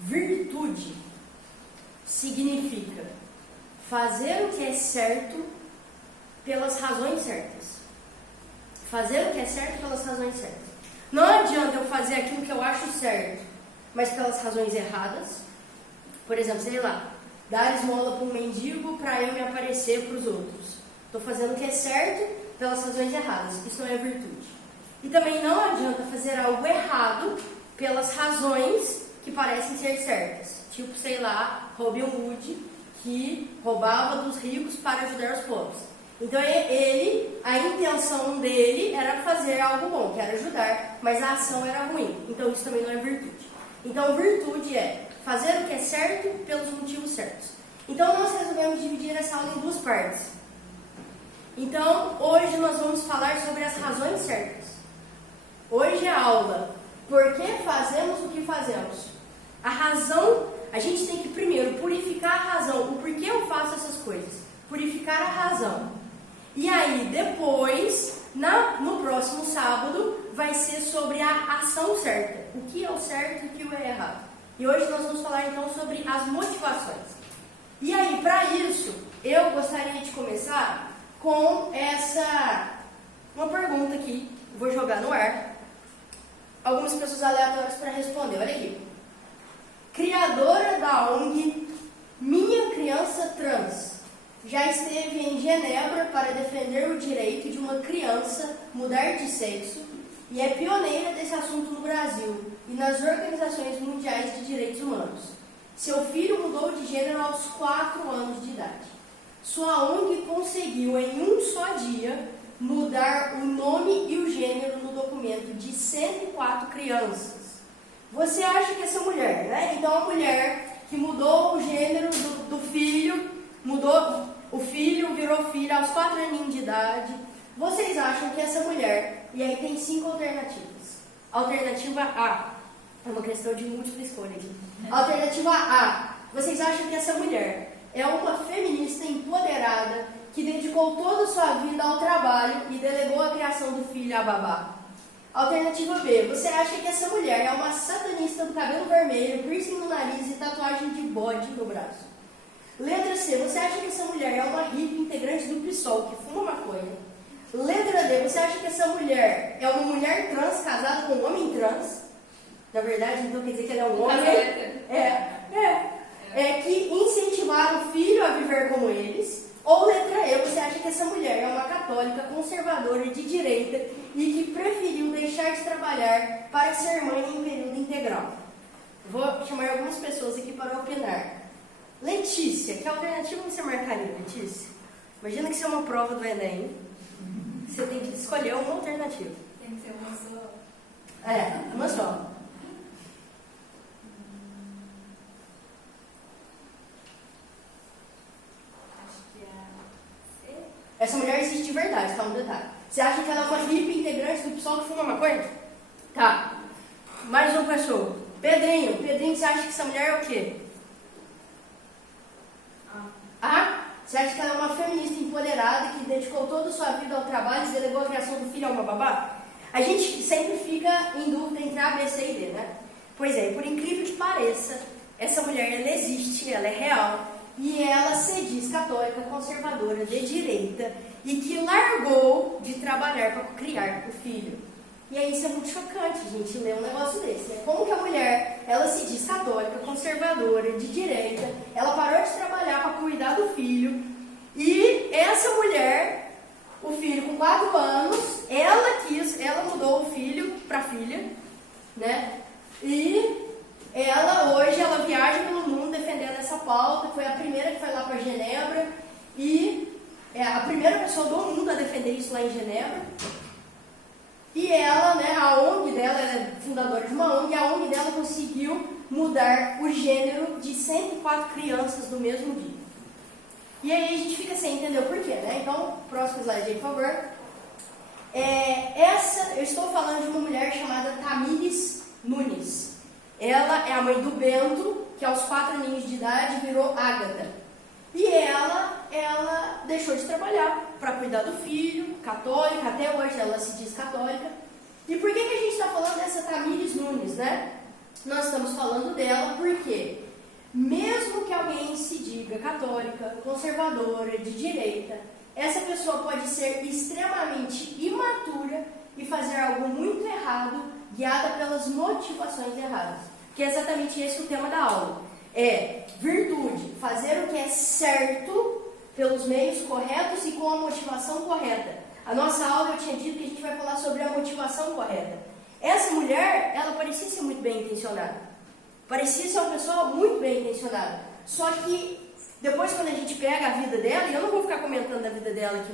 Virtude significa fazer o que é certo pelas razões certas. Fazer o que é certo pelas razões certas. Não adianta eu fazer aquilo que eu acho certo, mas pelas razões erradas. Por exemplo, sei lá, dar esmola para um mendigo para eu me aparecer para os outros. Estou fazendo o que é certo pelas razões erradas. Isso não é virtude. E também não adianta fazer algo errado pelas razões que parecem ser certas. Tipo, sei lá, Robin Hood, que roubava dos ricos para ajudar os pobres. Então a intenção dele era fazer algo bom, que era ajudar, mas a ação era ruim. Então isso também não é virtude. Então virtude é fazer o que é certo pelos motivos certos. Então nós resolvemos dividir essa aula em duas partes. Então hoje nós vamos falar sobre as razões certas. Hoje a aula, por que fazemos o que fazemos? A razão, a gente tem que primeiro purificar a razão, o porquê eu faço essas coisas. Purificar a razão. E aí depois, no próximo sábado, vai ser sobre a ação certa. O que é o certo e o que é errado. E hoje nós vamos falar então sobre as motivações. E aí, para isso, eu gostaria de começar com uma pergunta aqui, vou jogar no ar. Algumas pessoas aleatórias para responder, olha aqui. Criadora da ONG Minha Criança Trans já esteve em Genebra para defender o direito de uma criança mudar de sexo e é pioneira desse assunto no Brasil e nas organizações mundiais de direitos humanos. Seu filho mudou de gênero aos 4 anos de idade. Sua ONG conseguiu em um só dia mudar o nome e o gênero no documento de 104 crianças. Você acha que essa mulher, né? Então a mulher que mudou o gênero do filho, o filho virou filha aos 4 aninhos de idade. Vocês acham que essa mulher, e aí tem 5 alternativas. Alternativa A, é uma questão de múltipla escolha aqui. Alternativa A, vocês acham que essa mulher é uma feminista empoderada que dedicou toda a sua vida ao trabalho e delegou a criação do filho à babá? Alternativa B, você acha que essa mulher é uma satanista do cabelo vermelho, piercing no nariz e tatuagem de bode no braço? Letra C, você acha que essa mulher é uma hippie integrante do PSOL que fuma maconha? Letra D, você acha que essa mulher é uma mulher trans casada com um homem trans? Na verdade, então quer dizer que ela é um homem? Que incentivaram o filho a viver como eles. Ou letra E, você acha que essa mulher é uma católica conservadora de direita e que preferiu deixar de trabalhar para ser mãe em período integral? Vou chamar algumas pessoas aqui para opinar. Letícia, que alternativa você marcaria, Letícia? Imagina que isso é uma prova do Enem. Você tem que escolher uma alternativa. Tem que ser uma só. Uma só. Essa mulher existe de verdade, tá? Um detalhe. Você acha que ela é uma hippie integrante do PSOL que fuma maconha? Tá. Mais uma pessoa. Pedrinho, você acha que essa mulher é o quê? Você acha que ela é uma feminista empoderada que dedicou toda a sua vida ao trabalho e delegou a criação do filho a uma babá? A gente sempre fica em dúvida entre A, B, C e D, né? Pois é, por incrível que pareça, essa mulher, ela existe, ela é real. E ela se diz católica, conservadora, de direita, e que largou de trabalhar para criar o filho. E aí isso é muito chocante, gente, ler um negócio desse, né? Como que a mulher, ela se diz católica, conservadora, de direita, ela parou de trabalhar para cuidar do filho, e essa mulher, o filho com 4 anos, ela mudou o filho para filha, né? E hoje ela viaja pelo mundo defendendo essa pauta, foi a primeira que foi lá para Genebra e é a primeira pessoa do mundo a defender isso lá em Genebra. E ela, né, a ONG dela, ela é fundadora de uma ONG, e a ONG dela conseguiu mudar o gênero de 104 crianças no mesmo dia. E aí a gente fica sem entender o porquê, né? Então, próximo slide aí, por favor. Eu estou falando de uma mulher chamada Tamires Nunes. Ela é a mãe do Bento, que aos 4 aninhos de idade virou Ágata. E ela deixou de trabalhar para cuidar do filho, católica, até hoje ela se diz católica. E por que a gente está falando dessa Tamires Nunes, né? nós estamos falando dela porque, mesmo que alguém se diga católica, conservadora, de direita, essa pessoa pode ser extremamente imatura e fazer algo muito errado, guiada pelas motivações erradas. Que é exatamente esse o tema da aula. É virtude, fazer o que é certo pelos meios corretos e com a motivação correta. A nossa aula eu tinha dito que a gente vai falar sobre a motivação correta. Essa mulher, ela parecia ser muito bem intencionada. Parecia ser uma pessoa muito bem intencionada. Só que depois, quando a gente pega a vida dela, e eu não vou ficar comentando a vida dela aqui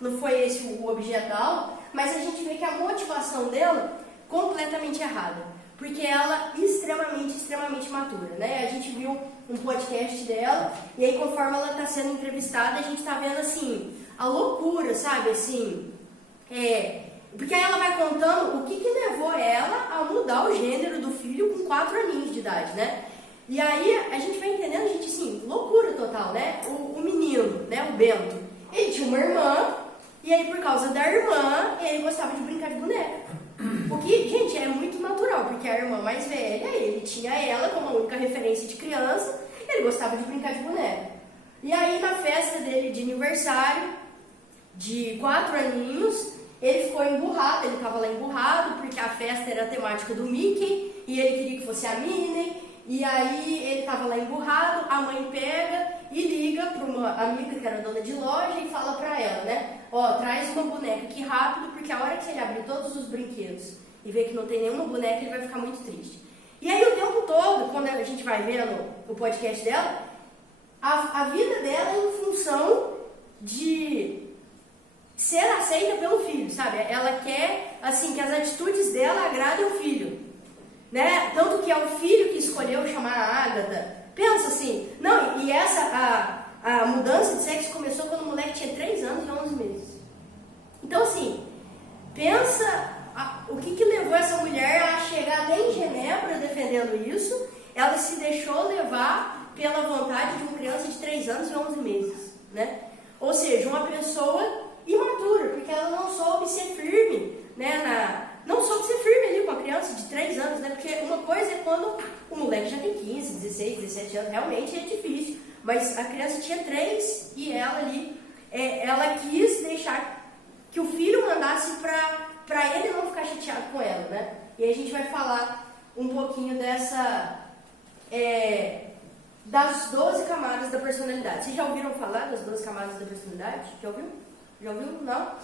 não foi esse o objeto da aula, mas a gente vê que a motivação dela completamente errada. Porque ela é extremamente matura, né? A gente viu um podcast dela, e aí conforme ela está sendo entrevistada, a gente está vendo, assim, a loucura, sabe? Assim, porque aí ela vai contando o que levou ela a mudar o gênero do filho com 4 aninhos de idade, né? E aí a gente vai entendendo, gente, assim, loucura total, né? O menino, né, o Bento, ele tinha uma irmã, e aí por causa da irmã, ele gostava de brincar de boneca. O que, gente, é muito natural, porque a irmã mais velha, ele tinha ela como a única referência de criança, ele gostava de brincar de boneca. E aí na festa dele de aniversário, de 4 aninhos, ele ficou emburrado, ele estava lá emburrado, porque a festa era a temática do Mickey, e ele queria que fosse a Minnie. E aí ele estava lá emburrado, a mãe pega e liga para uma amiga que era dona de loja e fala para ela, né? Ó, traz uma boneca aqui rápido, porque a hora que ele abrir todos os brinquedos e ver que não tem nenhuma boneca, ele vai ficar muito triste. E aí o tempo todo, quando a gente vai vendo o podcast dela, a vida dela é em função de ser aceita pelo filho, sabe? Ela quer, assim, que as atitudes dela agradem o filho. Né? Tanto que é o filho que escolheu chamar a Ágata. Pensa assim, não, e a mudança de sexo começou quando o moleque tinha 3 anos e 11 meses. Então assim, pensa o que levou essa mulher a chegar até em Genebra defendendo isso. Ela se deixou levar pela vontade de uma criança de 3 anos e 11 meses, né? Ou seja, uma pessoa imatura, porque ela não soube ser firme, né, não soube ser firme ali com a criança de 3 anos, né? Porque uma coisa é quando o moleque já tem 15, 16, 17 anos, realmente é difícil. Mas a criança tinha 3 e ela ali, ela quis deixar que o filho mandasse para ele não ficar chateado com ela, né? E aí a gente vai falar um pouquinho das 12 camadas da personalidade. Vocês já ouviram falar das 12 camadas da personalidade? Já ouviu? Já ouviu? Não?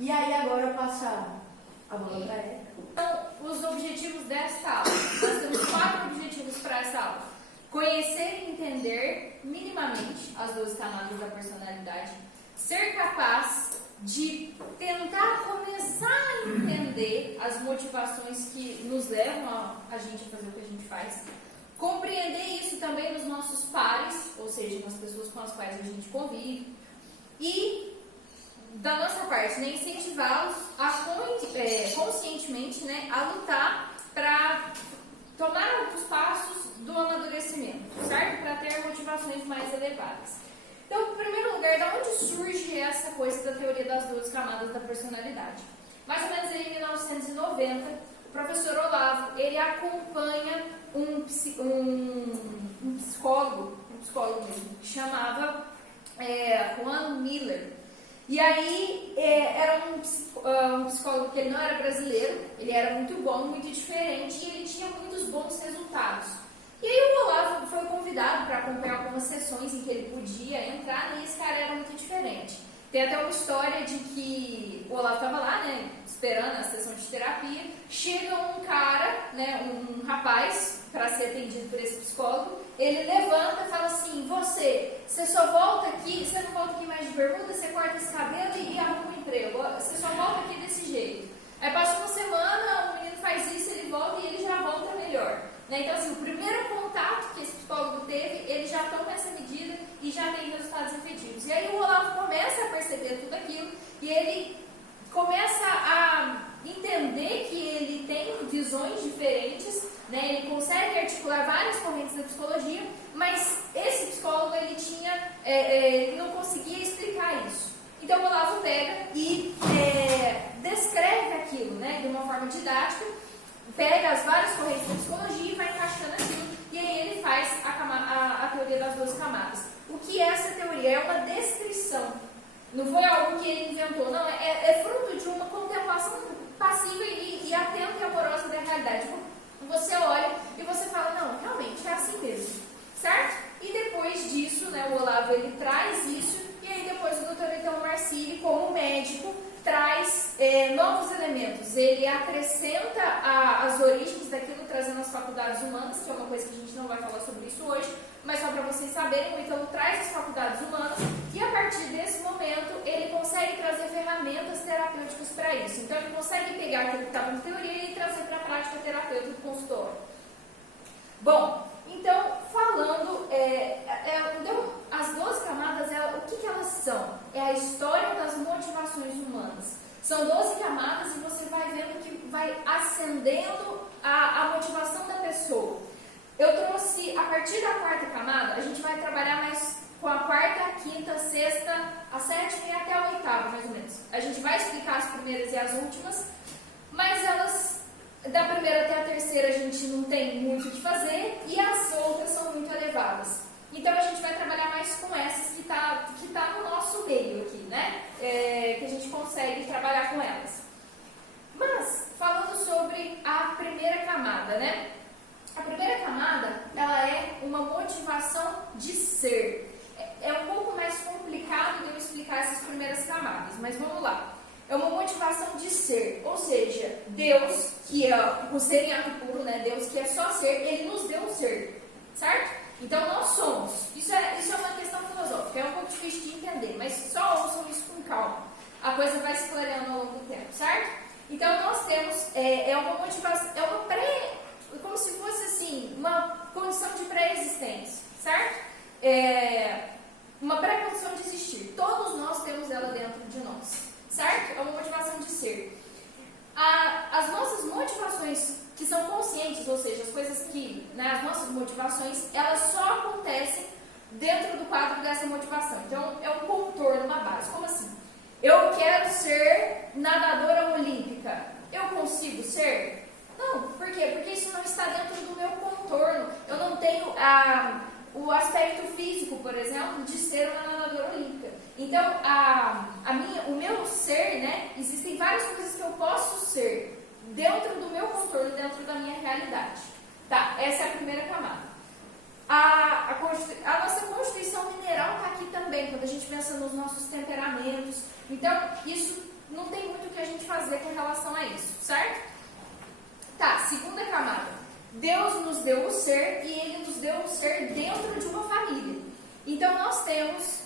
E aí agora eu passo a bola para ela. Então, os objetivos desta aula. Nós temos 4 objetivos para essa aula. Conhecer e entender minimamente as 12 camadas da personalidade. Ser capaz de tentar começar a entender as motivações que nos levam a gente a fazer o que a gente faz. Compreender isso também nos nossos pares, ou seja, nas pessoas com as quais a gente convive. E da nossa parte, né, incentivá-los conscientemente, né, a lutar para tomar os passos do amadurecimento, certo? Para ter motivações mais elevadas. Então, em primeiro lugar, da onde surge essa coisa da teoria das 12 camadas da personalidade? Mais ou menos em 1990, o professor Olavo, ele acompanha um psicólogo mesmo, que chamava Juan Miller. E aí, era um psicólogo que ele não era brasileiro, ele era muito bom, muito diferente, e ele tinha muitos bons resultados. E aí o Olavo foi convidado para acompanhar algumas sessões em que ele podia entrar, e esse cara era muito diferente. Tem até uma história de que o Olavo estava lá, né, esperando a sessão de terapia, chega um cara, né, um rapaz, para ser atendido por esse psicólogo, ele levanta e fala assim, você só volta aqui, você não volta aqui mais de bermuda, você corta esse cabelo e arruma um emprego, você só volta aqui desse jeito. Aí passa uma semana, o menino faz isso, ele volta e ele já volta melhor. Né? Então assim, o primeiro contato que esse psicólogo teve, ele já toma essa medida e já tem resultados efetivos. E aí o Olavo começa a perceber tudo aquilo e ele começa a entender que ele tem visões diferentes, né? Ele consegue articular várias correntes da psicologia, mas esse psicólogo ele não conseguia explicar isso. Então o Olavo pega e descreve aquilo, né, de uma forma didática pega as várias correntes da psicologia e vai encaixando aquilo, e aí ele faz a teoria das 12 camadas. O que é essa teoria? É uma descrição. Não foi algo que ele inventou, não. É fruto de uma contemplação passiva e atenta e amorosa da realidade. Você olha e você fala, não, realmente é assim mesmo, certo? E depois disso, né, o Olavo ele traz isso, e aí depois o Dr. Então Marcilli, como médico, traz novos elementos. Ele acrescenta as origens daquilo, trazendo as faculdades humanas, que é uma coisa que a gente não vai falar sobre isso hoje, mas só para vocês saberem, então traz as faculdades humanas, e a partir desse momento ele consegue trazer ferramentas terapêuticas para isso. Então ele consegue pegar aquilo que estava na teoria e trazer para a prática terapêutica do consultório. Bom, então falando, então, as 12 camadas, o que elas são? É a história das motivações humanas. São 12 camadas e você vai vendo que vai ascendendo a motivação da pessoa. Eu trouxe, a partir da 4ª camada, a gente vai trabalhar mais com a 4ª, 5ª, 6ª, a 7ª e até a 8ª, mais ou menos. A gente vai explicar as primeiras e as últimas, mas elas, da primeira até a 3ª, a gente não tem muito o que fazer, e as outras são muito elevadas. Então a gente vai trabalhar mais com essas que tá no nosso meio aqui, né? Que a gente consegue trabalhar com elas. Mas, falando sobre a primeira camada, né? A primeira camada, ela é uma motivação de ser. É um pouco mais complicado de eu explicar essas primeiras camadas, mas vamos lá. É uma motivação de ser, ou seja, Deus, que é o ser em ato puro, né? Deus que é só ser, Ele nos deu um ser, certo? Então nós somos. Isso é uma questão filosófica, é um pouco difícil de entender, mas só ouçam isso com calma. A coisa vai se clareando ao longo do tempo, certo? Então nós temos, uma motivação, como se fosse assim, uma condição de pré-existência, certo? Uma pré-condição de existir. Todos nós temos ela dentro de nós, certo? É uma motivação de ser. As nossas motivações que são conscientes, ou seja, as coisas que, né, as nossas motivações, elas só acontecem dentro do quadro dessa motivação. Então, é um contorno, uma base. Como assim? Eu quero ser nadadora olímpica. Eu consigo ser? Não. Por quê? Porque isso não está dentro do meu contorno. Eu não tenho o aspecto físico, por exemplo, de ser uma nadadora olímpica. Então, o meu ser, né, existem várias coisas que eu posso ser dentro do meu contorno, dentro da minha realidade. Tá, essa é a primeira camada. A nossa constituição mineral está aqui também, quando a gente pensa nos nossos temperamentos. Então, isso não tem muito o que a gente fazer com relação a isso, certo? Tá, segunda camada. Deus nos deu o ser e Ele nos deu o ser dentro de uma família. Então, nós temos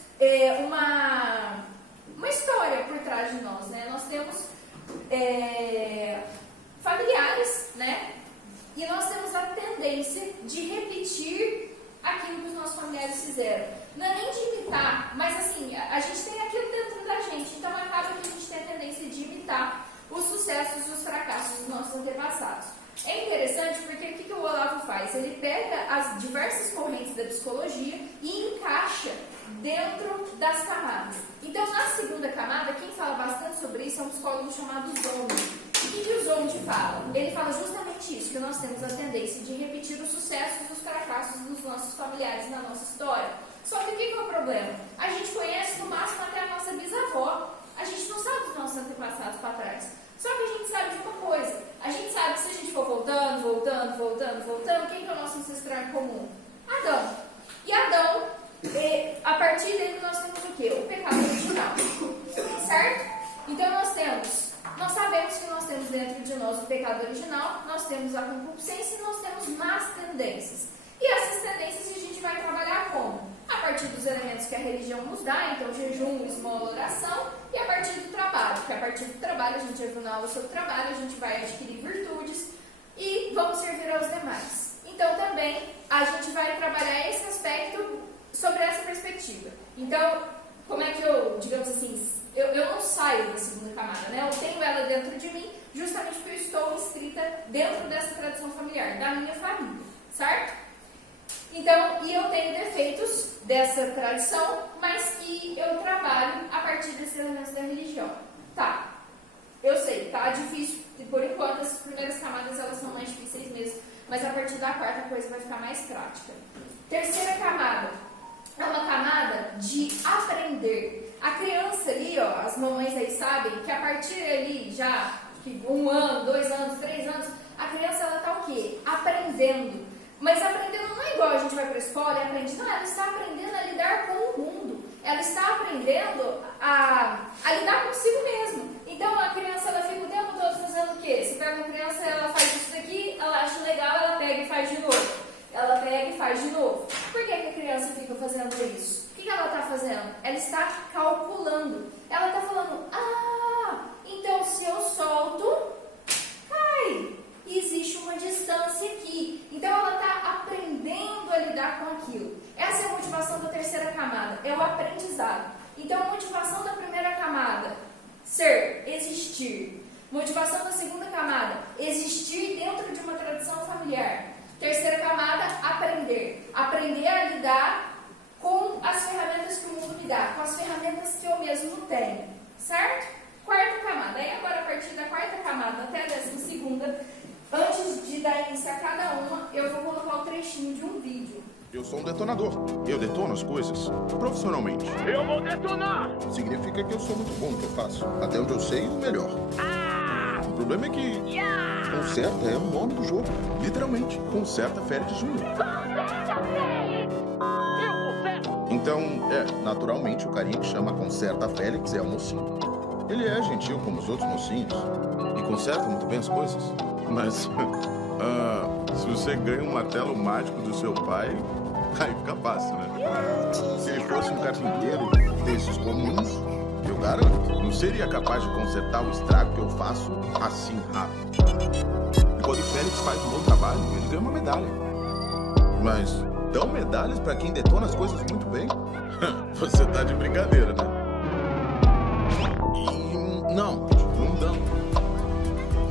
uma história por trás de nós, né? Nós temos familiares, né? E nós temos a tendência de repetir aquilo que os nossos familiares fizeram. Não é nem de imitar, mas assim, a gente tem aquilo dentro da gente, então acaba que a gente tem a tendência de imitar os sucessos e os fracassos dos nossos antepassados. É interessante porque o que o Olavo faz? Ele pega as diversas correntes da psicologia e encaixa dentro das camadas. Então, na segunda camada, quem fala bastante sobre isso é um psicólogo chamado Zondi. O que o Zondi fala? Ele fala justamente isso, que nós temos a tendência de repetir os sucessos e os fracassos dos nossos familiares na nossa história. Só que o que é o problema? A gente conhece no máximo até a nossa bisavó. A gente não sabe dos nossos antepassados para trás. Só que a gente sabe de uma coisa. A gente sabe que se a gente for voltando, quem que é o nosso ancestral em comum? Adão. E Adão, a partir dele nós temos o quê? O pecado original. Certo? Então nós sabemos que nós temos dentro de nós o pecado original, nós temos a concupiscência e nós temos más tendências. E essas tendências a gente vai trabalhar como? A partir dos elementos que a religião nos dá, então jejum, esmola, oração, e a partir do trabalho, que a partir do trabalho, a gente já viu na aula sobre o trabalho, a gente vai adquirir virtudes e vamos servir aos demais. Então também a gente vai trabalhar esse aspecto sobre essa perspectiva. Então, como é que eu, digamos assim, eu não saio da segunda camada, né? Eu tenho ela dentro de mim, justamente porque eu estou inscrita dentro dessa tradição familiar, da minha família, certo? Então, e eu tenho defeitos dessa tradição, mas que eu trabalho a partir desses elementos da religião. Tá, eu sei, tá difícil por enquanto, as primeiras camadas elas são mais difíceis mesmo, mas a partir da quarta a coisa vai ficar mais prática. Terceira camada é uma camada de aprender. A criança ali, ó, as mamães aí sabem que a partir ali já, 1 ano, 2 anos, 3 anos, a criança ela tá o quê? Aprendendo. Mas aprendendo não é igual a gente vai para a escola e aprende, não, ela está aprendendo a lidar com o mundo. Ela está aprendendo a lidar consigo mesma. Então a criança ela fica o tempo todo fazendo o quê? Se pega uma criança, ela faz isso daqui, ela acha legal, ela pega e faz de novo. Ela pega e faz de novo. Por que a criança fica fazendo isso? O que ela está fazendo? Ela está calculando. Ela está falando, então se eu solto, cai. Existe uma distância aqui. Então ela está aprendendo a lidar com aquilo. Essa é a motivação da terceira camada, é o aprendizado. Então a motivação da primeira camada, ser, existir. Motivação da segunda camada, existir dentro de uma tradição familiar. Terceira camada, aprender. Aprender a lidar com as ferramentas que o mundo me dá, com as ferramentas que eu mesmo tenho. Certo? Quarta camada. Aí agora a partir da quarta camada até a 12ª, antes de dar início a cada uma, eu vou colocar um trechinho de um vídeo. Eu sou um detonador. Eu detono as coisas profissionalmente. Eu vou detonar! Significa que eu sou muito bom no que eu faço. Até onde eu sei, o melhor. O problema é que Conserta é o nome do jogo. Literalmente, Conserta Félix Jr. Então, naturalmente, o carinha que chama Conserta Félix é o mocinho. Ele é gentil como os outros mocinhos e conserta muito bem as coisas. Mas, se você ganha um martelo mágico do seu pai, aí fica fácil, né? Se ele fosse um carpinteiro desses comuns, eu garanto, não seria capaz de consertar o estrago que eu faço assim rápido. E quando o Félix faz um bom trabalho, ele ganha uma medalha. Mas dão medalhas pra quem detona as coisas muito bem? Você tá de brincadeira, né? E não dão.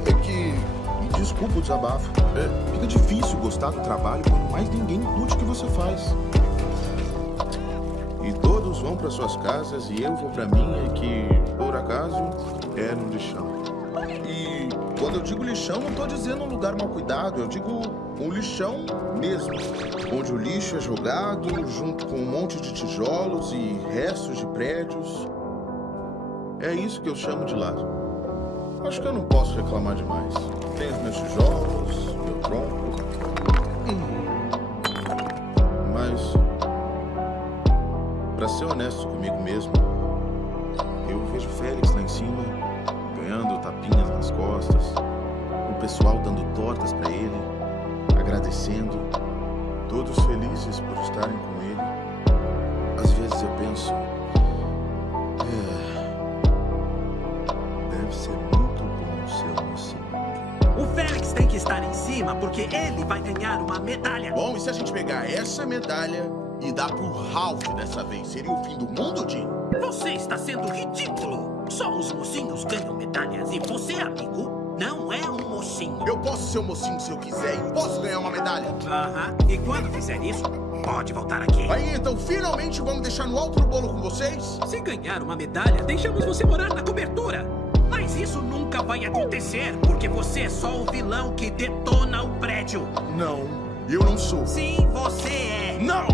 É que, desculpa o desabafo, fica difícil gostar do trabalho quando mais ninguém curte o que você faz. E todos vão para suas casas e eu vou para minha, que, por acaso, é no lixão. E quando eu digo lixão, não tô dizendo um lugar mal cuidado, eu digo um lixão mesmo, onde o lixo é jogado junto com um monte de tijolos e restos de prédios. É isso que eu chamo de lar. Acho que eu não posso reclamar demais. Tenho os meus tijolos, meu tronco. Mas, pra ser honesto comigo mesmo, eu vejo Félix lá em cima, ganhando tapinhas nas costas, o pessoal dando tortas pra ele, agradecendo, todos felizes por estarem com ele. Às vezes eu penso, deve ser muito bom ser um mocinho. O Félix tem que estar em cima porque ele vai ganhar uma medalha. Bom, e se a gente pegar essa medalha e dar pro Ralph dessa vez? Seria o fim do mundo, Jim? Você está sendo ridículo. Só os mocinhos ganham medalhas e você, amigo, não é um mocinho. Eu posso ser um mocinho se eu quiser e posso ganhar uma medalha. Aham. E quando fizer isso, pode voltar aqui. Aí, então, finalmente vamos deixar no alto do bolo com vocês? Se ganhar uma medalha, deixamos você morar na cobertura. Mas isso nunca vai acontecer, porque você é só o vilão que detona o prédio. Não, eu não sou. Sim, você é. Não!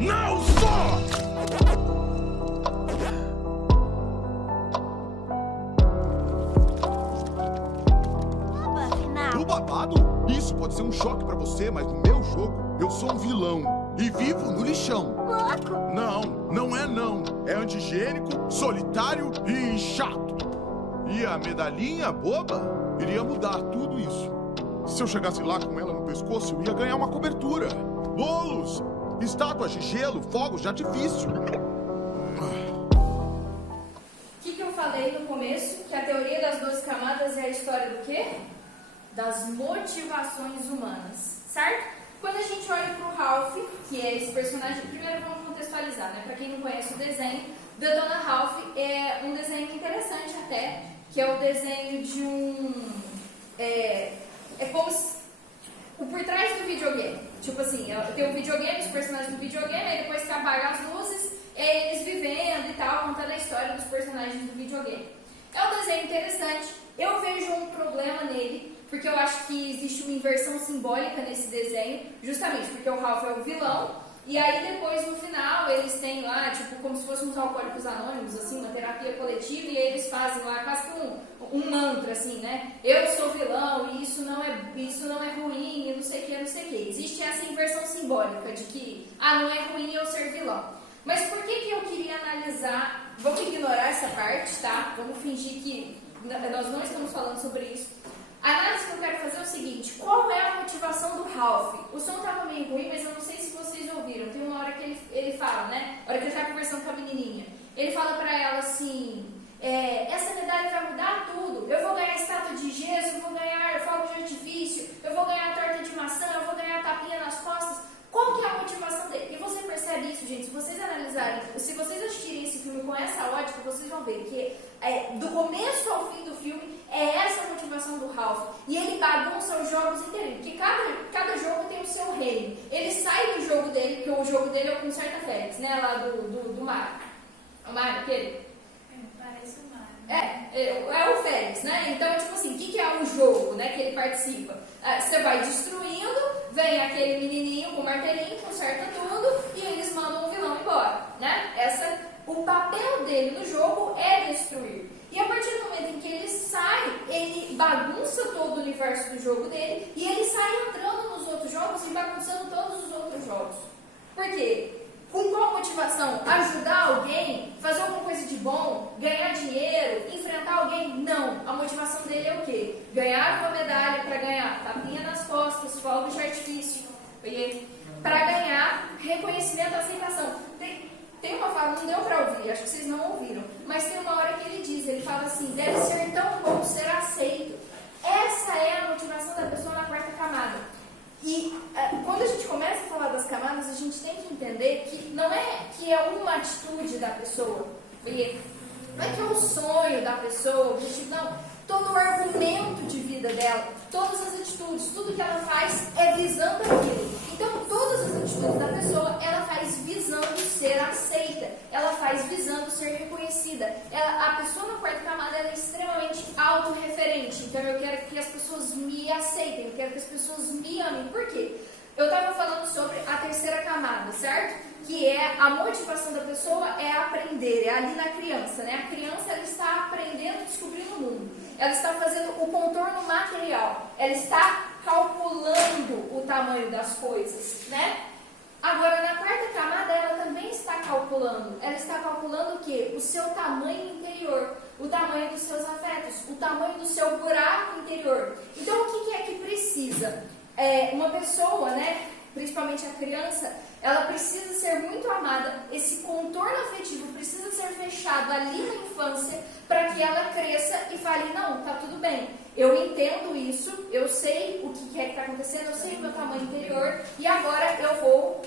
Não sou! No babado? Isso pode ser um choque pra você, mas no meu jogo, eu sou um vilão. E vivo no lixão. Louco! Não é não. É antigênico, solitário e chato. E a medalhinha boba iria mudar tudo isso. Se eu chegasse lá com ela no pescoço, eu ia ganhar uma cobertura. Bolos, estátuas de gelo, fogos de artifício. O que eu falei no começo? Que a teoria das 12 camadas é a história do quê? Das motivações humanas, certo? Quando a gente olha para o Ralph, que é esse personagem, primeiro vamos contextualizar, né? Para quem não conhece o desenho, Detona Ralph é um desenho interessante até, que é o desenho de um... É como se... O por trás do videogame. Tipo assim, tem o videogame, os personagens do videogame, aí depois que apagam as luzes, é eles vivendo e tal, contando a história dos personagens do videogame. É um desenho interessante, Eu vejo um problema nele, porque eu acho que existe uma inversão simbólica nesse desenho, justamente porque o Ralph é o vilão, e aí depois no final eles têm lá, tipo, como se fossem uns alcoólicos anônimos, assim, uma terapia coletiva, e aí eles fazem lá quase que um mantra, assim, né? Eu sou vilão, e isso não é ruim, e não sei o que, não sei o que. Existe essa inversão simbólica de que, não é ruim eu ser vilão. Mas por que eu queria analisar, vamos ignorar essa parte, tá? Vamos fingir que nós não estamos falando sobre isso. A análise que eu quero fazer é o seguinte: qual é a motivação do Ralph? O som estava meio ruim, mas eu não sei se vocês ouviram. Tem uma hora que ele fala, né? A hora que ele está conversando com a menininha. Ele fala para ela assim: essa medalha vai mudar tudo. Eu vou ganhar estátua de gesso, eu vou ganhar fogo de artifício, eu vou ganhar torta de maçã, eu vou ganhar tapinha nas costas. Qual que é a motivação dele? E você percebe isso, gente, se vocês analisarem, se vocês assistirem esse filme com essa ótica, vocês vão ver que do começo ao fim do filme é essa a motivação do Ralph. E ele bagunça os jogos inteiros, porque cada jogo tem o seu reino. Ele sai do jogo dele, porque o jogo dele é o Concerta Félix, né, lá do Mario. O Mario, aquele? Parece o Mario. É o Félix, né? Então, tipo assim, o que é o jogo, né, que ele participa? Você vai destruindo, vem aquele menininho com o martelinho, conserta tudo, e eles mandam o vilão embora, né? O papel dele no jogo é destruir. E a partir do momento em que ele sai, ele bagunça todo o universo do jogo dele, e ele sai entrando nos outros jogos e bagunçando todos os outros jogos. Por quê? Com qual motivação? Ajudar alguém? Fazer alguma coisa de bom? Ganhar dinheiro? Enfrentar alguém? Não. A motivação dele é o quê? Ganhar uma medalha para ganhar tapinha nas costas, fogos de artifício. Para ganhar reconhecimento e aceitação. Tem uma fala, não deu para ouvir, acho que vocês não ouviram, mas tem uma hora que ele fala assim: deve ser tão bom ser aceito. Essa é a motivação da pessoa na quarta camada. E quando a gente começa a falar das camadas, a gente tem que entender que não é que é uma atitude da pessoa, não é que é o sonho da pessoa, não. Todo o argumento de vida dela, todas as atitudes, tudo que ela faz é visando aquilo. Então, todas as atitudes da pessoa, ela faz visando ser aceita, ela faz visando ser reconhecida. A pessoa na quarta camada, ela é extremamente autorreferente. Então, eu quero que as pessoas me aceitem, eu quero que as pessoas me amem. Por quê? Eu estava falando sobre a terceira camada, certo? Que é a motivação da pessoa é aprender, é ali na criança, né? A criança, ela está aprendendo, descobrindo o mundo. Ela está fazendo o contorno material. Ela está calculando o tamanho das coisas, né? Agora, na quarta camada, ela também está calculando. Ela está calculando o quê? O seu tamanho interior, o tamanho dos seus afetos, o tamanho do seu buraco interior. Então, o que é que precisa? Uma pessoa, né, principalmente a criança, ela precisa ser muito amada, esse contorno afetivo precisa ser fechado ali na infância para que ela cresça e fale: não, tá tudo bem, eu entendo isso, eu sei o que é que está acontecendo, eu sei o meu tamanho interior e agora eu vou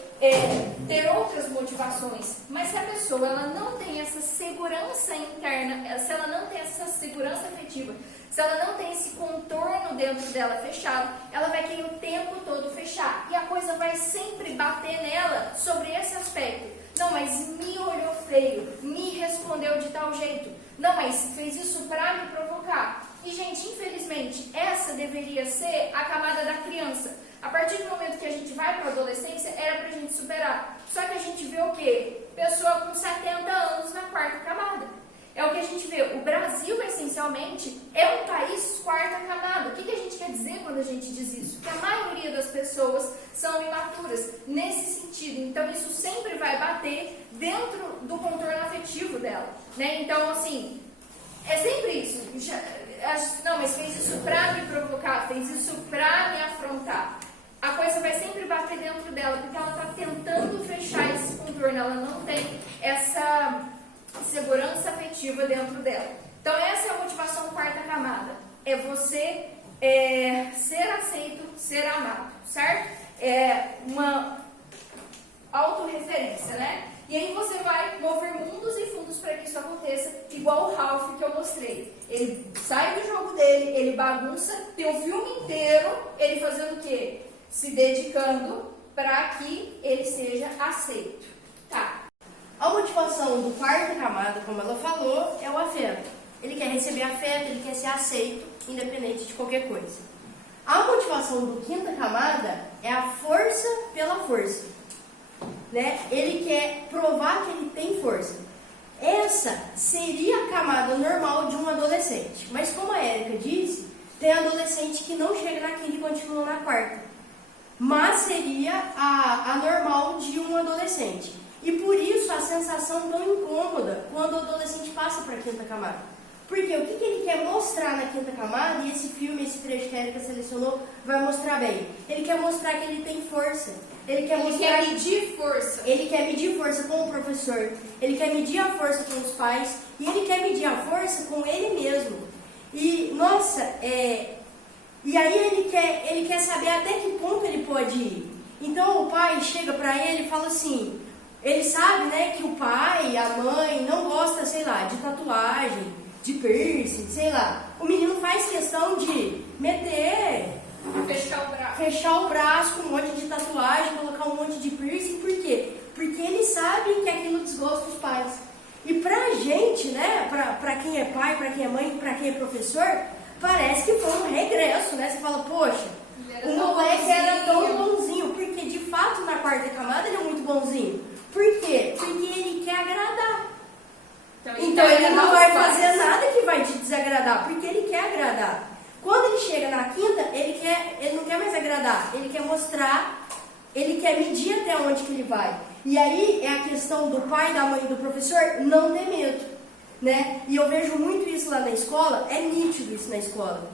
ter outras motivações. Mas se a pessoa ela não tem essa segurança interna, se ela não tem essa segurança afetiva, se ela não tem esse contorno dentro dela fechado, ela vai querer o tempo todo fechar. E a coisa vai sempre bater nela sobre esse aspecto. Não, mas me olhou feio, me respondeu de tal jeito. Não, mas fez isso para me provocar. E, gente, infelizmente, essa deveria ser a camada da criança. A partir do momento que a gente vai para a adolescência, era para a gente superar. Só que a gente vê o quê? Pessoa com 70 anos na quarta camada. É o que a gente vê. O Brasil, essencialmente, é um país quarta camada. O que a gente quer dizer quando a gente diz isso? Que a maioria das pessoas são imaturas nesse sentido. Então, isso sempre vai bater dentro do contorno afetivo dela, né? Então, assim, é sempre isso. Não, mas fez isso pra me provocar, fez isso pra me afrontar. A coisa vai sempre bater dentro dela, porque ela tá tentando fechar esse contorno. Ela não tem essa segurança afetiva dentro dela. Então essa é a motivação quarta camada. É você ser aceito, ser amado, certo? É uma autorreferência, né? E aí você vai mover mundos e fundos para que isso aconteça, igual o Ralph que eu mostrei. Ele sai do jogo dele, ele bagunça, tem o filme inteiro, ele fazendo o quê? Se dedicando para que ele seja aceito. Tá. A motivação do quarta camada, como ela falou, é o afeto. Ele quer receber afeto, ele quer ser aceito, independente de qualquer coisa. A motivação do quinta camada é a força pela força, né? Ele quer provar que ele tem força. Essa seria a camada normal de um adolescente. Mas como a Érica disse, tem adolescente que não chega na quinta e continua na quarta. Mas seria a normal de um adolescente. E por isso a sensação tão incômoda quando o adolescente passa para a quinta camada. Porque o que ele quer mostrar na quinta camada, e esse filme, esse trecho que a Érica selecionou, vai mostrar bem. Ele quer mostrar que ele tem força. Ele quer medir força. Ele quer medir força com o professor. Ele quer medir a força com os pais. E ele quer medir a força com ele mesmo. E, nossa, e aí ele quer saber até que ponto ele pode ir. Então o pai chega pra ele e fala assim, ele sabe, né, que o pai, a mãe não gosta, sei lá, de tatuagem, de piercing, sei lá. O menino faz questão de fechar o braço com um monte de tatuagem, colocar um monte de piercing. Por quê? Porque ele sabe que aquilo desgosta os pais. E pra gente, né, pra quem é pai, pra quem é mãe, pra quem é professor, parece que foi um regresso, né? Você fala, poxa, o moleque era tão bonzinho, porque de fato na quarta camada ele é muito bonzinho. Por quê? Porque ele quer agradar. Então ele não vai fazer nada que vai te desagradar, porque ele quer agradar. Quando ele chega na quinta, ele não quer mais agradar, ele quer mostrar, ele quer medir até onde que ele vai. E aí é a questão do pai, da mãe e do professor não ter medo, né? E eu vejo muito isso lá na escola, é nítido isso na escola,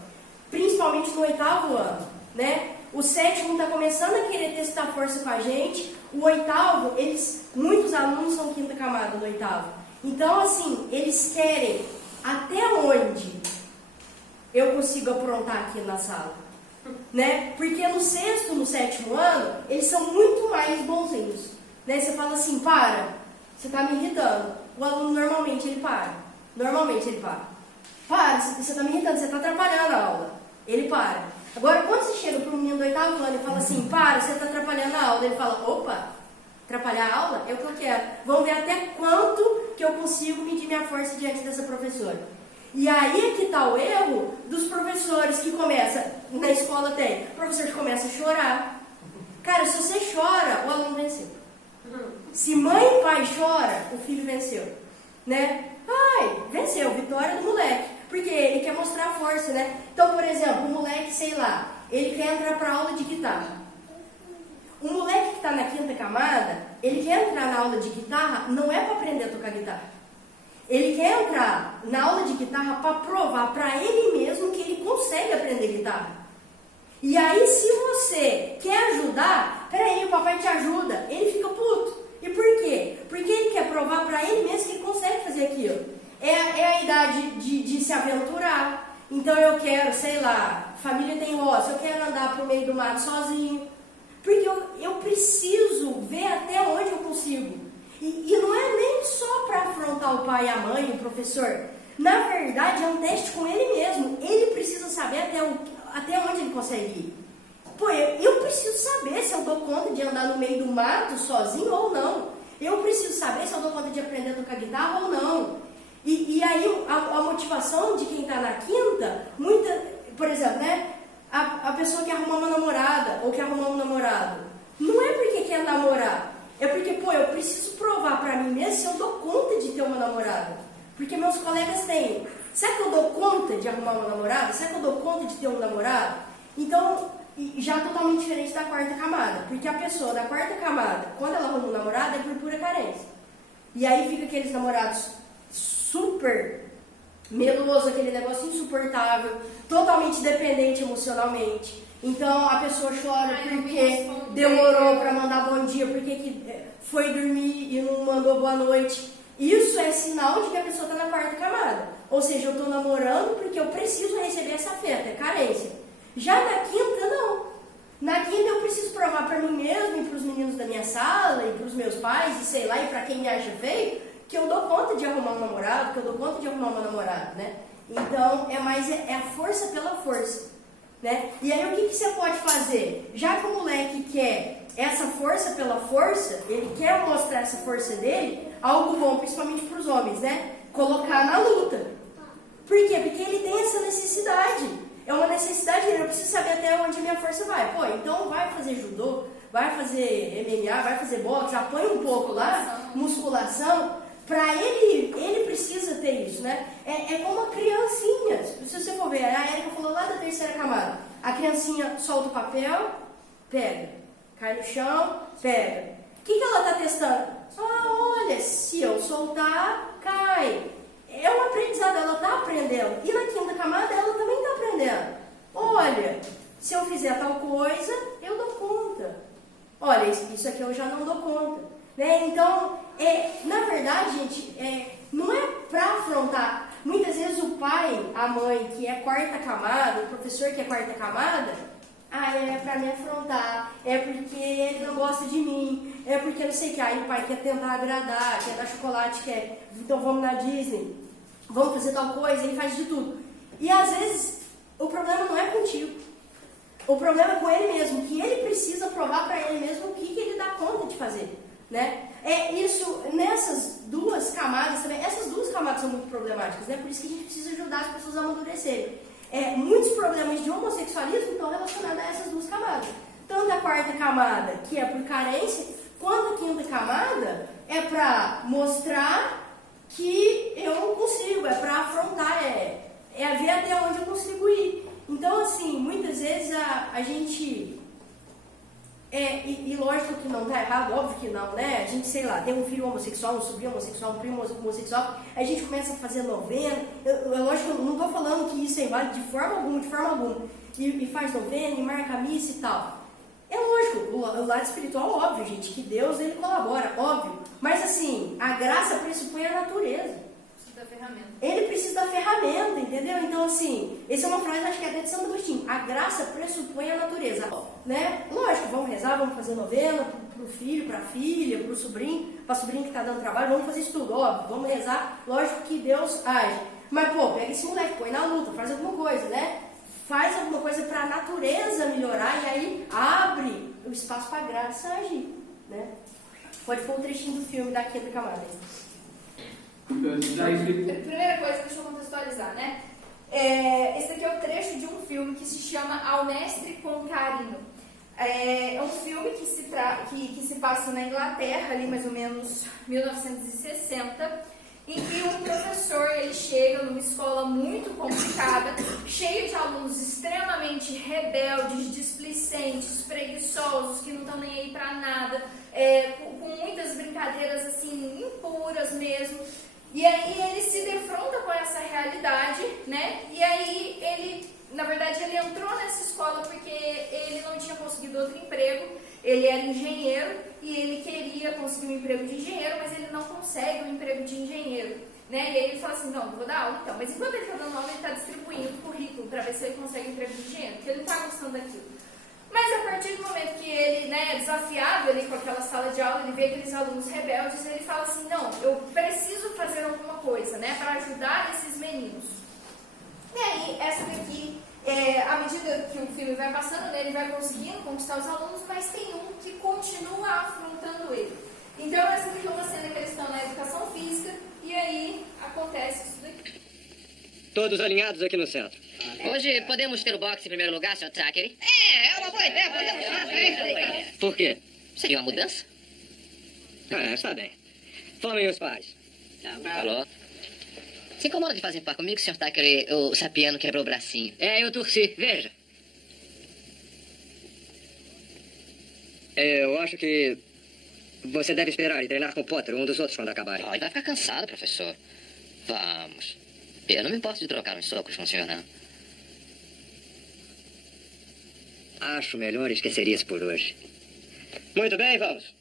principalmente no 8º ano, né? O 7º está começando a querer testar força com a gente, o 8º, muitos alunos são quinta camada do 8º. Então, assim, eles querem até onde eu consigo aprontar aqui na sala, né? Porque no 6º, no 7º ano, eles são muito mais bonzinhos, né? Você fala assim, para, você está me irritando. O aluno normalmente ele para. Para, você está me irritando, você está atrapalhando a aula. Ele para. Agora, quando você chega para um menino do 8º ano e fala assim, para, você está atrapalhando a aula, ele fala, opa, atrapalhar a aula é o que eu quero. Vamos ver até quanto que eu consigo medir minha força diante dessa professora. E aí é que está o erro dos professores que começam, na escola tem, o professor que começa a chorar. Cara, se você chora, o aluno venceu. Se mãe e pai chora, o filho venceu, né? Ai, venceu, vitória do moleque, porque ele quer mostrar força, né? Então, por exemplo, o moleque, sei lá, ele quer entrar para aula de guitarra. O moleque que está na quinta camada, ele quer entrar na aula de guitarra, não é para aprender a tocar guitarra. Ele quer entrar na aula de guitarra para provar para ele mesmo que ele consegue aprender guitarra. E aí, se você quer ajudar, peraí, o papai te ajuda, ele fica puto. E por quê? Porque ele quer provar para ele mesmo que ele consegue fazer aquilo. É a idade de se aventurar. Então eu quero, sei lá, família tem roça, eu quero andar pro meio do mato sozinho. Porque eu preciso ver até onde eu consigo. E não é nem só para afrontar o pai, a mãe, o professor. Na verdade, é um teste com ele mesmo. Ele precisa saber até onde ele consegue ir. Pô, eu preciso saber se eu dou conta de andar no meio do mato sozinho ou não. Eu preciso saber se eu dou conta de aprender a tocar guitarra ou não. E aí a motivação de quem está na quinta, por exemplo, né? A pessoa que arrumar uma namorada ou que arrumar um namorado, não é porque quer namorar, é porque, pô, eu preciso provar pra mim mesmo se eu dou conta de ter uma namorada. Porque meus colegas têm. Será que eu dou conta de arrumar uma namorada? Será que eu dou conta de ter um namorado? Então, já totalmente diferente da quarta camada. Porque a pessoa da quarta camada, quando ela arruma um namorado, é por pura carência. E aí fica aqueles namorados super meloso, aquele negócio insuportável, totalmente dependente emocionalmente. Então a pessoa chora porque demorou para mandar bom dia, porque que foi dormir e não mandou boa noite. Isso é sinal de que a pessoa está na quarta camada. Ou seja, eu estou namorando porque eu preciso receber essa afeto, é carência. Já na quinta, não. Na quinta eu preciso provar para mim mesmo e para os meninos da minha sala e para os meus pais e sei lá, e para quem me acha feio, que eu dou conta de arrumar um namorado, que eu dou conta de arrumar uma namorada, né? Então, é a força pela força, né? E aí, o que você pode fazer? Já que o moleque quer essa força pela força, ele quer mostrar essa força dele, algo bom, principalmente para os homens, né? Colocar na luta. Por quê? Porque ele tem essa necessidade. É uma necessidade dele, eu preciso saber até onde a minha força vai. Pô, então vai fazer judô, vai fazer MMA, vai fazer boxe, apanha um pouco lá, musculação. Pra ele precisa ter isso, né? É como uma criancinha. Se você for ver, a Erika falou lá da terceira camada. A criancinha solta o papel, pega. Cai no chão, pega. O que ela tá testando? Olha, se eu soltar, cai. É um aprendizado, ela tá aprendendo. E na quinta camada, ela também tá aprendendo. Olha, se eu fizer tal coisa, eu dou conta. Olha, isso aqui eu já não dou conta. Né? Então, na verdade, gente, não é para afrontar. Muitas vezes o pai, a mãe, que é quarta camada, o professor que é quarta camada, é para me afrontar, é porque ele não gosta de mim, é porque não sei o que. Aí o pai quer tentar agradar, quer dar chocolate, então vamos na Disney, vamos fazer tal coisa, ele faz de tudo. E às vezes o problema não é contigo, o problema é com ele mesmo, que ele precisa provar para ele mesmo o que ele dá conta de fazer. Né? Isso, nessas duas camadas também, essas duas camadas são muito problemáticas, né? Por isso que a gente precisa ajudar as pessoas a amadurecerem. Muitos problemas de homossexualismo estão relacionados a essas duas camadas. Tanto a quarta camada, que é por carência, quanto a quinta camada é para mostrar que eu não consigo, é para afrontar, é ver até onde eu consigo ir. Então, assim, muitas vezes a gente... E lógico que não tá errado, óbvio que não, né? A gente, sei lá, tem um filho homossexual, um sobrinho homossexual, um primo homossexual, a gente começa a fazer novena. Lógico que eu não tô falando que isso é inválido de forma alguma. E faz novena, e marca a missa e tal. É lógico, o lado espiritual, óbvio, gente, que Deus, ele colabora, óbvio. Mas assim, a graça pressupõe a natureza. Ele precisa da ferramenta, entendeu? Então, assim, essa é uma frase, acho que é até de Santo Agostinho. A graça pressupõe a natureza, né? Lógico, vamos rezar, vamos fazer novena pro filho, pra filha, pro sobrinho, pra sobrinha que tá dando trabalho, vamos fazer isso tudo, óbvio, vamos rezar. Lógico que Deus age. Mas, pô, pega esse moleque, põe na luta, faz alguma coisa, né? Faz alguma coisa pra natureza melhorar e aí abre o espaço pra graça agir, né? Pode pôr um trechinho do filme da quinta camada. Primeira coisa, deixa eu contextualizar, né? Esse daqui é o trecho de um filme que se chama Ao Mestre com Carinho. É um filme que se passa na Inglaterra, ali mais ou menos 1960, em que um professor ele chega numa escola muito complicada, cheio de alunos extremamente rebeldes, displicentes, preguiçosos, que não estão nem aí pra nada, com muitas brincadeiras assim impuras mesmo. E aí ele se defronta com essa realidade, né? E aí ele, na verdade, ele entrou nessa escola porque ele não tinha conseguido outro emprego. Ele era engenheiro e ele queria conseguir um emprego de engenheiro, mas ele não consegue um emprego de engenheiro, né? E aí ele fala assim, não vou dar aula então. Mas enquanto ele está dando aula, ele está distribuindo o currículo para ver se ele consegue um emprego de engenheiro, porque ele não está gostando daquilo. Mas a partir do momento que ele, né, é desafiado ali com aquela sala de aula, ele vê aqueles alunos rebeldes, ele fala assim, não, eu preciso fazer alguma coisa, né, para ajudar esses meninos. E aí, essa daqui, à medida que o filme vai passando, né, ele vai conseguindo conquistar os alunos, mas tem um que continua afrontando ele. Então, essa daqui é uma cena que eles estão na educação física, e aí acontece isso daqui. Todos alinhados aqui no centro. Hoje podemos ter o boxe em primeiro lugar, Sr. Thackeray? É uma boa ideia, podemos fazer. Por quê? Seria uma mudança? Está bem. Formem os pares. Alô? Se incomoda de fazer par comigo, Sr. Thackeray? O Sapiano quebrou o bracinho. Eu torci. Veja. Eu acho que você deve esperar e treinar com o Potter, um dos outros, quando acabarem. Ele vai ficar cansado, professor. Vamos. Eu não me importo de trocar uns socos com o senhor, não. Acho melhor esquecer isso por hoje. Muito bem, vamos.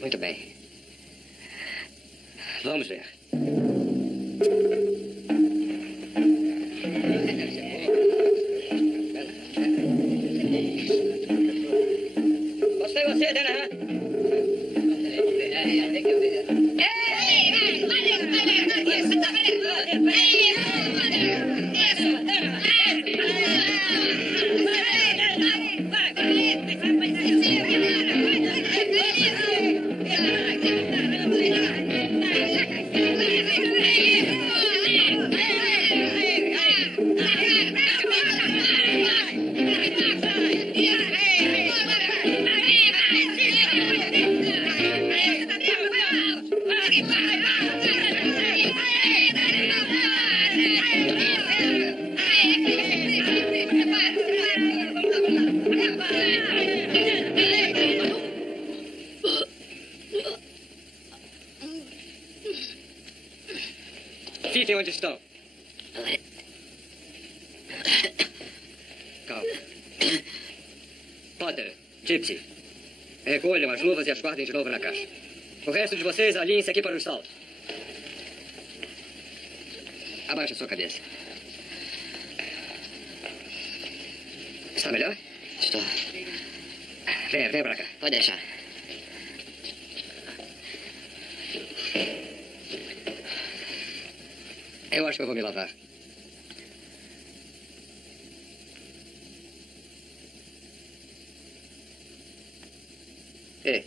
Muito bem. Vamos ver. Gostei de você, Danahan. Fiquem onde estão. Calma. Potter, Gypsy, recolham as luvas e as guardem de novo na caixa. O resto de vocês, alinhem-se aqui para o salto. Abaixe a sua cabeça. Está melhor? Estou. Venha para cá. Pode deixar. Eu acho que eu vou me lavar. Ei,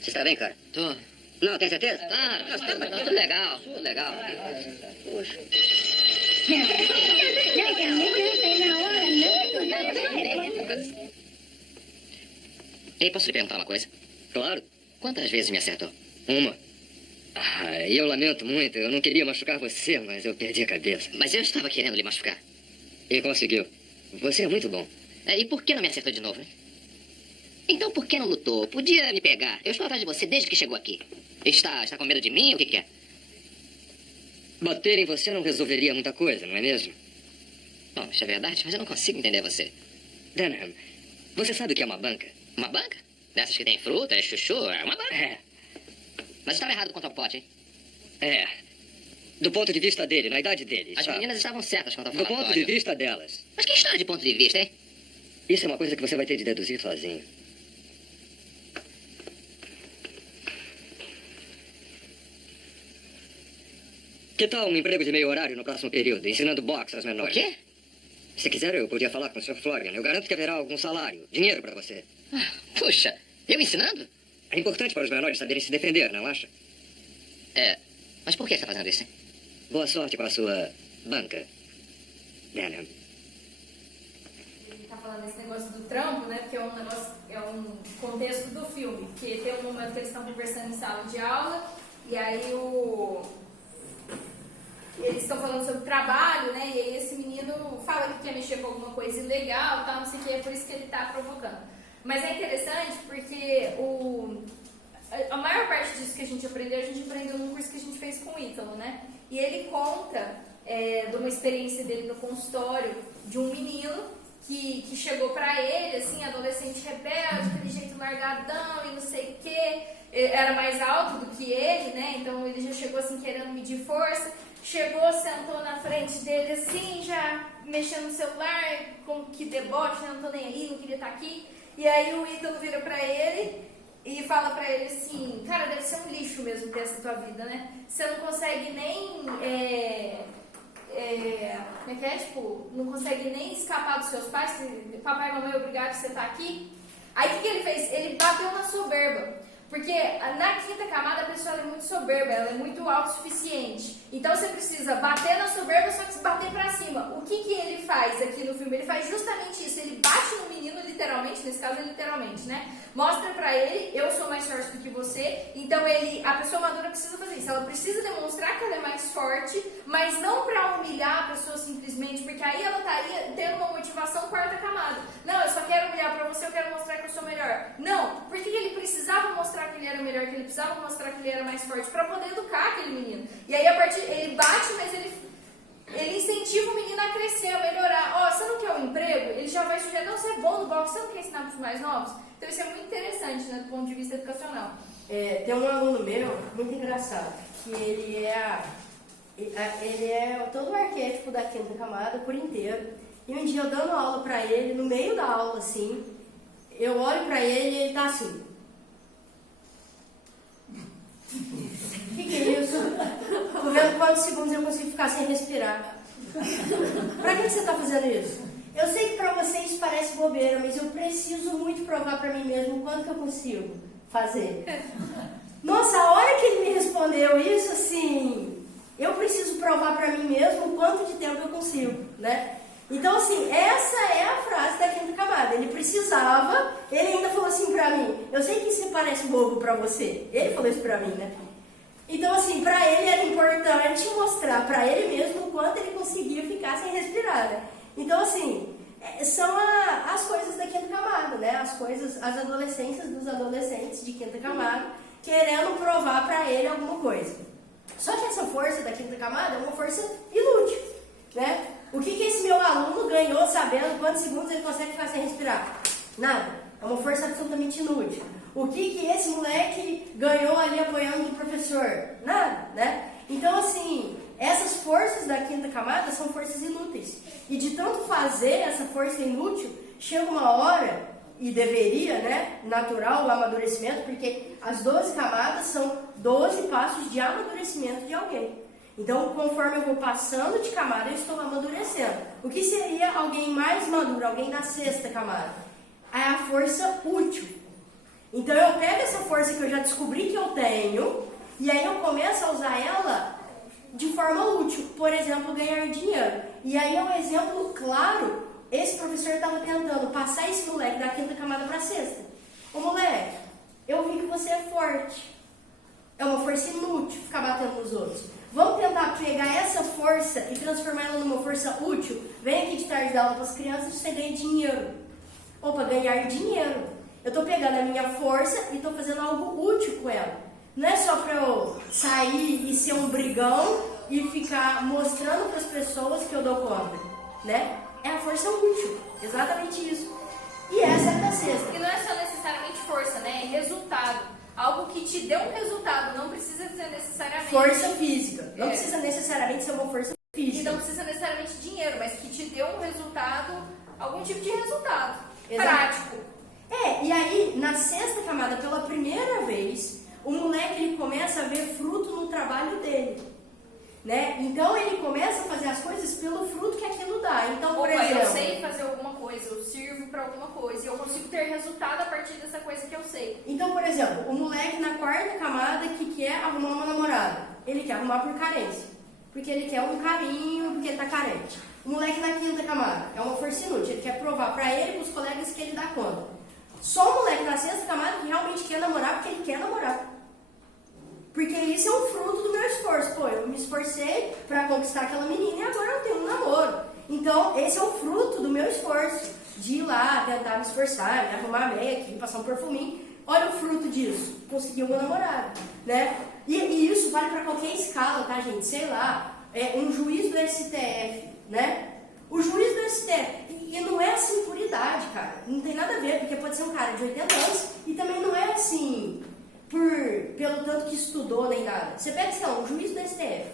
você está bem, cara? Tô. Não, tem certeza? Claro, tudo legal, tudo legal. Puxa. Ei, posso lhe perguntar uma coisa? Claro. Quantas vezes me acertou? Uma. Eu lamento muito. Eu não queria machucar você, mas eu perdi a cabeça. Mas eu estava querendo lhe machucar. E conseguiu. Você é muito bom. E por que não me acertou de novo, hein? Então por que não lutou? Podia me pegar. Eu estou atrás de você desde que chegou aqui. Está com medo de mim? O que é? Bater em você não resolveria muita coisa, não é mesmo? Bom, isso é verdade, mas eu não consigo entender você. Denham, você sabe o que é uma banca? Uma banca? Dessas que tem fruta, é chuchu, é uma banca. É. Mas estava errado quanto ao pote, hein? É. Do ponto de vista dele, na idade dele. As sabe? meninas estavam certas quanto ao Do falatório. ponto de vista delas. Mas que história de ponto de vista, hein? Isso é uma coisa que você vai ter de deduzir sozinho. Que tal um emprego de meio horário no próximo período, ensinando boxe às menores? O quê? Se quiser, eu podia falar com o Sr. Florian. Eu garanto que haverá algum salário, dinheiro para você. Puxa, eu ensinando? É importante para os menores saberem se defender, não acha? Mas por que está fazendo isso, hein? Boa sorte com a sua banca, Denham. Ele tá falando esse negócio do trampo, né? Porque é um contexto do filme. Porque tem um momento que eles estão conversando em sala de aula e aí eles estão falando sobre trabalho, né? E aí esse menino fala que quer mexer com alguma coisa ilegal, tal, não sei o que, é por isso que ele tá provocando. Mas é interessante porque a maior parte disso que a gente aprendeu num curso que a gente fez com o Ítalo, né? E ele conta de uma experiência dele no consultório de um menino que chegou pra ele, assim, adolescente rebelde, aquele jeito largadão e não sei o que, era mais alto do que ele, né? Então ele já chegou assim querendo medir força, chegou, sentou na frente dele assim, já mexendo no celular, com que deboche, né? Não tô nem aí, não queria estar aqui. E aí o Ítalo vira pra ele e fala pra ele assim, cara, deve ser um lixo mesmo ter essa tua vida, né? Você não consegue nem, como é que é? Tipo, não consegue nem escapar dos seus pais, papai e mamãe, obrigado por você estar aqui. Aí o que ele fez? Ele bateu na soberba. Porque na quinta camada a pessoa é muito soberba, ela é muito autossuficiente. Então você precisa bater na soberba, só que se bater pra cima. O que ele faz aqui no filme? Ele faz justamente isso. Ele bate no menino, literalmente, nesse caso é literalmente, né? Mostra pra ele, eu sou mais forte do que você. Então a pessoa madura precisa fazer isso. Ela precisa demonstrar que ela é mais forte, mas não pra humilhar a pessoa simplesmente, porque aí ela estaria tendo uma motivação quarta camada. Não, eu só quero humilhar pra você, eu quero mostrar que eu sou melhor. Não, porque ele precisava mostrar que ele era melhor, que ele precisava mostrar que ele era mais forte pra poder educar aquele menino. E aí ele bate, mas ele incentiva o menino a crescer, a melhorar. Você não quer um emprego? Ele já vai sugerir, não, você é bom no boxe, você não quer ensinar para os mais novos? Então isso é muito interessante, né, do ponto de vista educacional. Tem um aluno meu, muito engraçado, que ele é todo o arquétipo da quinta camada por inteiro. E um dia eu dando aula pra ele, no meio da aula, assim, eu olho pra ele e ele tá assim. O que é isso? Tô vendo quantos segundos eu consigo ficar sem respirar. Pra que você tá fazendo isso? Eu sei que pra vocês parece bobeira, mas eu preciso muito provar pra mim mesmo o quanto que eu consigo fazer. Nossa, a hora que ele me respondeu consigo, né? Então, assim, essa é a frase da quinta camada. Ele precisava, ele ainda falou assim pra mim, eu sei que isso parece bobo pra você, ele falou isso pra mim, né? Então, assim, pra ele era importante mostrar pra ele mesmo o quanto ele conseguia ficar sem respirar, né? Então, assim, são as coisas da quinta camada, né? As adolescências dos adolescentes de quinta camada querendo provar pra ele alguma coisa. Só que essa força da quinta camada é uma força inútil, né? O que esse meu aluno ganhou sabendo quantos segundos ele consegue ficar sem respirar? Nada. É uma força absolutamente inútil. O que esse moleque ganhou ali apoiando o professor? Nada, né? Então, assim, essas forças da quinta camada são forças inúteis. E de tanto fazer essa força inútil, chega uma hora, e deveria, né, natural o amadurecimento, porque as 12 camadas são 12 passos de amadurecimento de alguém. Então, conforme eu vou passando de camada, eu estou amadurecendo. O que seria alguém mais maduro, alguém da sexta camada? É a força útil. Então, eu pego essa força que eu já descobri que eu tenho, e aí eu começo a usar ela de forma útil. Por exemplo, ganhar dinheiro. E aí é um exemplo claro, esse professor estava tentando passar esse moleque da quinta camada para a sexta. Ô moleque, eu vi que você é forte. É uma força inútil ficar batendo nos outros. Vamos tentar pegar essa força e transformar ela numa força útil? Vem aqui de tarde dar aula para as crianças e você ganha dinheiro. Opa, ganhar dinheiro. Eu estou pegando a minha força e estou fazendo algo útil com ela. Não é só para eu sair e ser um brigão e ficar mostrando para as pessoas que eu dou conta, né? É a força útil, exatamente isso. E essa é a da sexta. E não é só necessariamente força, né? É resultado. Algo que te dê um resultado, não precisa ser necessariamente... Força física. Não precisa necessariamente ser uma força física. E não precisa necessariamente dinheiro, mas que te dê um resultado, algum tipo de resultado. Exato. Prático. E aí, na sexta camada, pela primeira vez, o moleque ele começa a ver fruto no trabalho dele. Né? Então ele começa a fazer as coisas pelo fruto que aquilo dá. Então, por exemplo, eu sei fazer alguma coisa, eu sirvo para alguma coisa, e eu consigo ter resultado a partir dessa coisa que eu sei. Então, por exemplo, o moleque na quarta camada que quer arrumar uma namorada, ele quer arrumar por carência, porque ele quer um carinho, porque ele tá carente. O moleque na quinta camada é uma força inútil, ele quer provar para ele e para os colegas que ele dá conta. Só o moleque na sexta camada que realmente quer namorar porque ele quer namorar. Porque isso é um fruto do meu esforço. Pô, eu me esforcei para conquistar aquela menina e agora eu tenho um namoro. Então, esse é o fruto do meu esforço. De ir lá, tentar me esforçar, me arrumar a meia aqui, passar um perfuminho. Olha o fruto disso. Consegui uma namorada, né? E isso vale para qualquer escala, tá, gente? Sei lá, um juiz do STF, né? O juiz do STF, e não é assim por idade, cara. Não tem nada a ver, porque pode ser um cara de 80 anos e também não é assim... pelo tanto que estudou nem nada. Você pega, sei lá, um juiz do STF,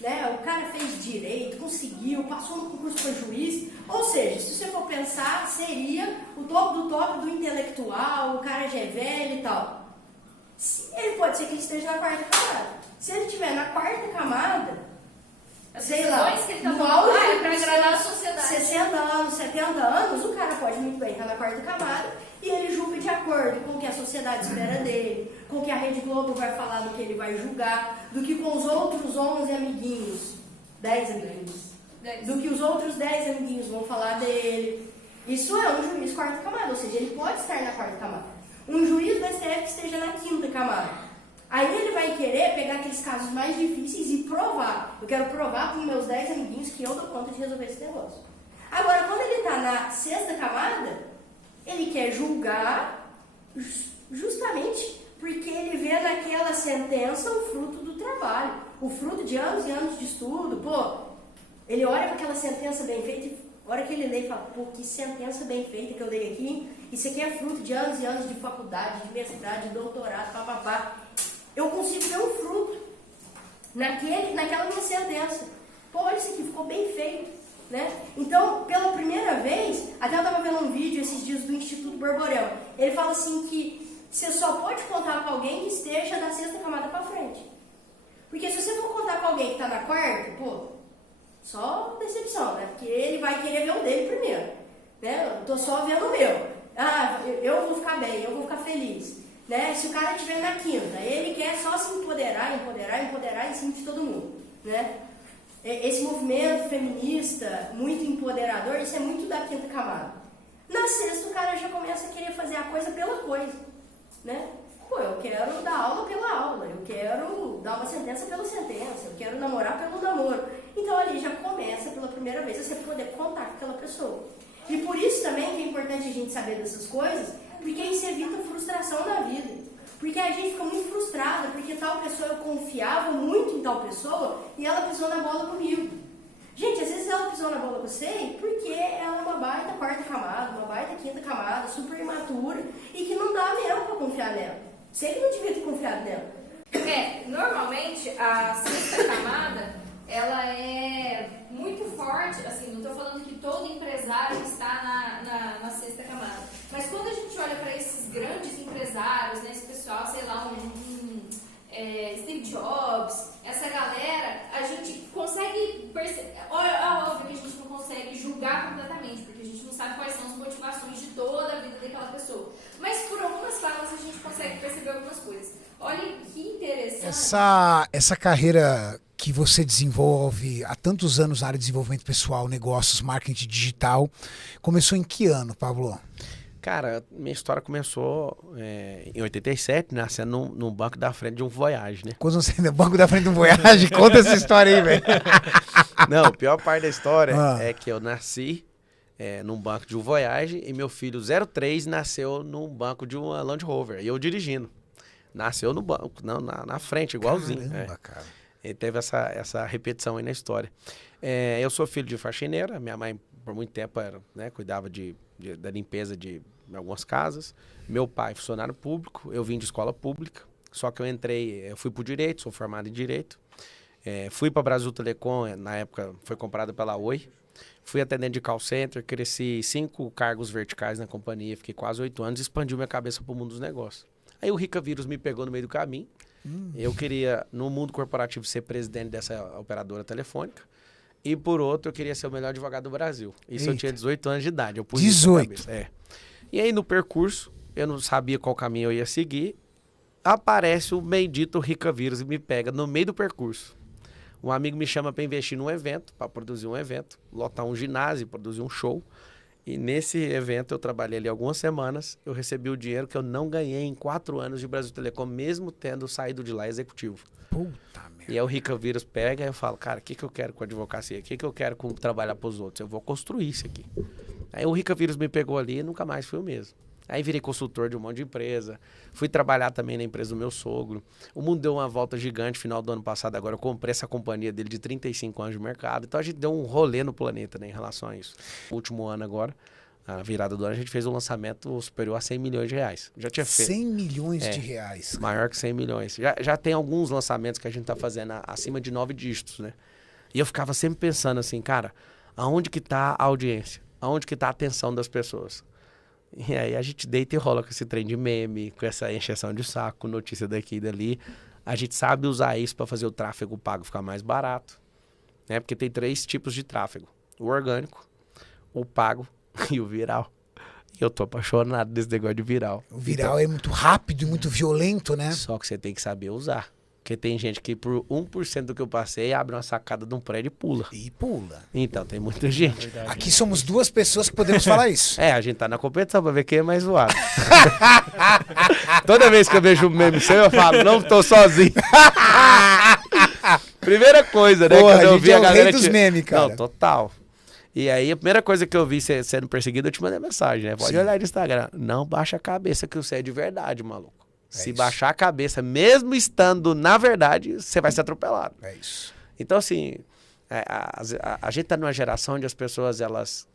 né? O cara fez direito, conseguiu, passou no concurso para juiz. Ou seja, se você for pensar, seria o topo do intelectual, o cara já é velho e tal. Ele pode ser que ele esteja na quarta camada. Se ele estiver na quarta camada, sei lá, que ele tá no falando, auge é para agradar a sociedade. 60 anos, 70 anos, o cara pode muito bem estar na quarta camada e ele julga de acordo com o que a sociedade espera dele, com o que a Rede Globo vai falar, do que ele vai julgar, do que com os outros 11 amiguinhos, 10 amiguinhos, do que os outros 10 amiguinhos vão falar dele. Isso é um juiz quarta camada, ou seja, ele pode estar na quarta camada. Um juiz do STF que esteja na quinta camada. Aí ele vai querer pegar aqueles casos mais difíceis e provar. Eu quero provar para os meus 10 amiguinhos que eu dou conta de resolver esse negócio. Agora, quando ele está na sexta camada, ele quer julgar justamente porque ele vê naquela sentença o fruto do trabalho, o fruto de anos e anos de estudo. Pô, ele olha para aquela sentença bem feita e a hora que ele lê e fala, pô, que sentença bem feita que eu dei aqui. Isso aqui é fruto de anos e anos de faculdade, de mestrado, de doutorado, papapá. Eu consigo ver um fruto naquela minha sentença. Pô, olha isso aqui, ficou bem feito, né? Então, pela primeira vez, até eu estava vendo um vídeo esses dias do Instituto Borborema. Ele fala assim que você só pode contar com alguém que esteja da sexta camada para frente. Porque se você for contar com alguém que está na quarta, pô, só decepção, né? Porque ele vai querer ver o dele primeiro, né? Eu tô só vendo o meu. Ah, eu vou ficar bem, eu vou ficar feliz. Né? Se o cara estiver na quinta, ele quer só se empoderar em cima de todo mundo, né? esse movimento feminista, muito empoderador, isso é muito da quinta camada. Na sexta, o cara já começa a querer fazer a coisa pela coisa, né? Pô, eu quero dar aula pela aula, eu quero dar uma sentença pela sentença, eu quero namorar pelo namoro. Então ali já começa pela primeira vez a você poder contar com aquela pessoa. E por isso também que é importante a gente saber dessas coisas, porque isso evita frustração na vida. Porque a gente fica muito frustrada, porque tal pessoa eu confiava muito em tal pessoa e ela pisou na bola comigo. Gente, às vezes ela pisou na bola com você porque ela é uma baita quarta camada, uma baita quinta camada, super imatura e que não dá mesmo pra confiar nela. Você que não devia ter confiado nela. Normalmente a sexta camada, ela é muito forte, assim, não estou falando que todo empresário está na sexta camada, mas quando a gente olha para esses grandes empresários, né, esse pessoal, sei lá, Steve Jobs, essa galera, a gente consegue perceber, óbvio que a gente não consegue julgar completamente, porque a gente não sabe quais são as motivações de toda a vida daquela pessoa, mas por algumas falas a gente consegue perceber algumas coisas. Olha que interessante. Essa carreira que você desenvolve há tantos anos na área de desenvolvimento pessoal, negócios, marketing digital, começou em que ano, Pablo? Cara, minha história começou em 87, nascendo no banco da frente de um Voyage, né? Quando você no banco da frente de um Voyage, conta essa história aí, velho. Não, a pior parte da história é que eu nasci num banco de um Voyage e meu filho 03 nasceu num banco de uma Land Rover, e eu dirigindo. Nasceu no banco, não, na frente, igualzinho. Caramba, cara. E teve essa repetição aí na história. Eu sou filho de faxineira, minha mãe por muito tempo cuidava da limpeza de algumas casas. Meu pai, funcionário público, eu vim de escola pública, só que eu fui pro direito, sou formado em direito. Fui para Brasil Telecom, na época foi comprada pela Oi. Fui atendente de call center, cresci 5 cargos verticais na companhia, fiquei quase 8 anos e expandiu minha cabeça pro mundo dos negócios. Aí o Rica Vírus me pegou no meio do caminho. Eu queria, no mundo corporativo, ser presidente dessa operadora telefônica. E, por outro, eu queria ser o melhor advogado do Brasil. Isso eu tinha 18 anos de idade. Eu pus 18? Isso na cabeça. E aí, no percurso, eu não sabia qual caminho eu ia seguir. Aparece o bendito Rica Vírus e me pega no meio do percurso. Um amigo me chama para investir num evento, para produzir um evento, lotar um ginásio, produzir um show. E nesse evento eu trabalhei ali algumas semanas, eu recebi o dinheiro que eu não ganhei em 4 anos de Brasil Telecom, mesmo tendo saído de lá executivo. Puta merda. E aí o Rica Vírus pega e eu falo, cara, o que eu quero com a advocacia? O que eu quero com trabalhar pros outros? Eu vou construir isso aqui. Aí o Rica Vírus me pegou ali e nunca mais fui o mesmo. Aí virei consultor de um monte de empresa, fui trabalhar também na empresa do meu sogro. O mundo deu uma volta gigante final do ano passado, agora eu comprei essa companhia dele de 35 anos de mercado. Então a gente deu um rolê no planeta, né, em relação a isso. O último ano agora, a virada do ano, a gente fez um lançamento superior a 100 milhões de reais. Já tinha feito. 100 milhões de reais. Maior que 100 milhões. Já tem alguns lançamentos que a gente tá fazendo acima de 9 dígitos, né? E eu ficava sempre pensando assim, cara, aonde que tá a audiência? Aonde que tá a atenção das pessoas? E aí a gente deita e rola com esse trem de meme, com essa encheção de saco, notícia daqui e dali. A gente sabe usar isso para fazer o tráfego pago ficar mais barato, né? Porque tem 3 tipos de tráfego. O orgânico, o pago e o viral. E eu tô apaixonado desse negócio de viral. O viral é muito rápido e muito violento, né? Só que você tem que saber usar. Porque tem gente que por 1% do que eu passei, abre uma sacada de um prédio e pula. E pula. Então, tem muita gente. Aqui somos 2 pessoas que podemos falar isso. A gente tá na competição pra ver quem é mais zoado. Toda vez que eu vejo um meme seu, eu falo, não tô sozinho. Primeira coisa, né? Porra, quando eu vi a galera rei dos memes, cara. Não, total. E aí, a primeira coisa que eu vi sendo perseguido, eu te mandei mensagem, né? Pode olhar no Instagram. Não baixa a cabeça que você é de verdade, maluco. Se baixar a cabeça, mesmo estando na verdade, você vai ser atropelado. É isso. Então, assim, a gente tá numa geração onde as pessoas, elas,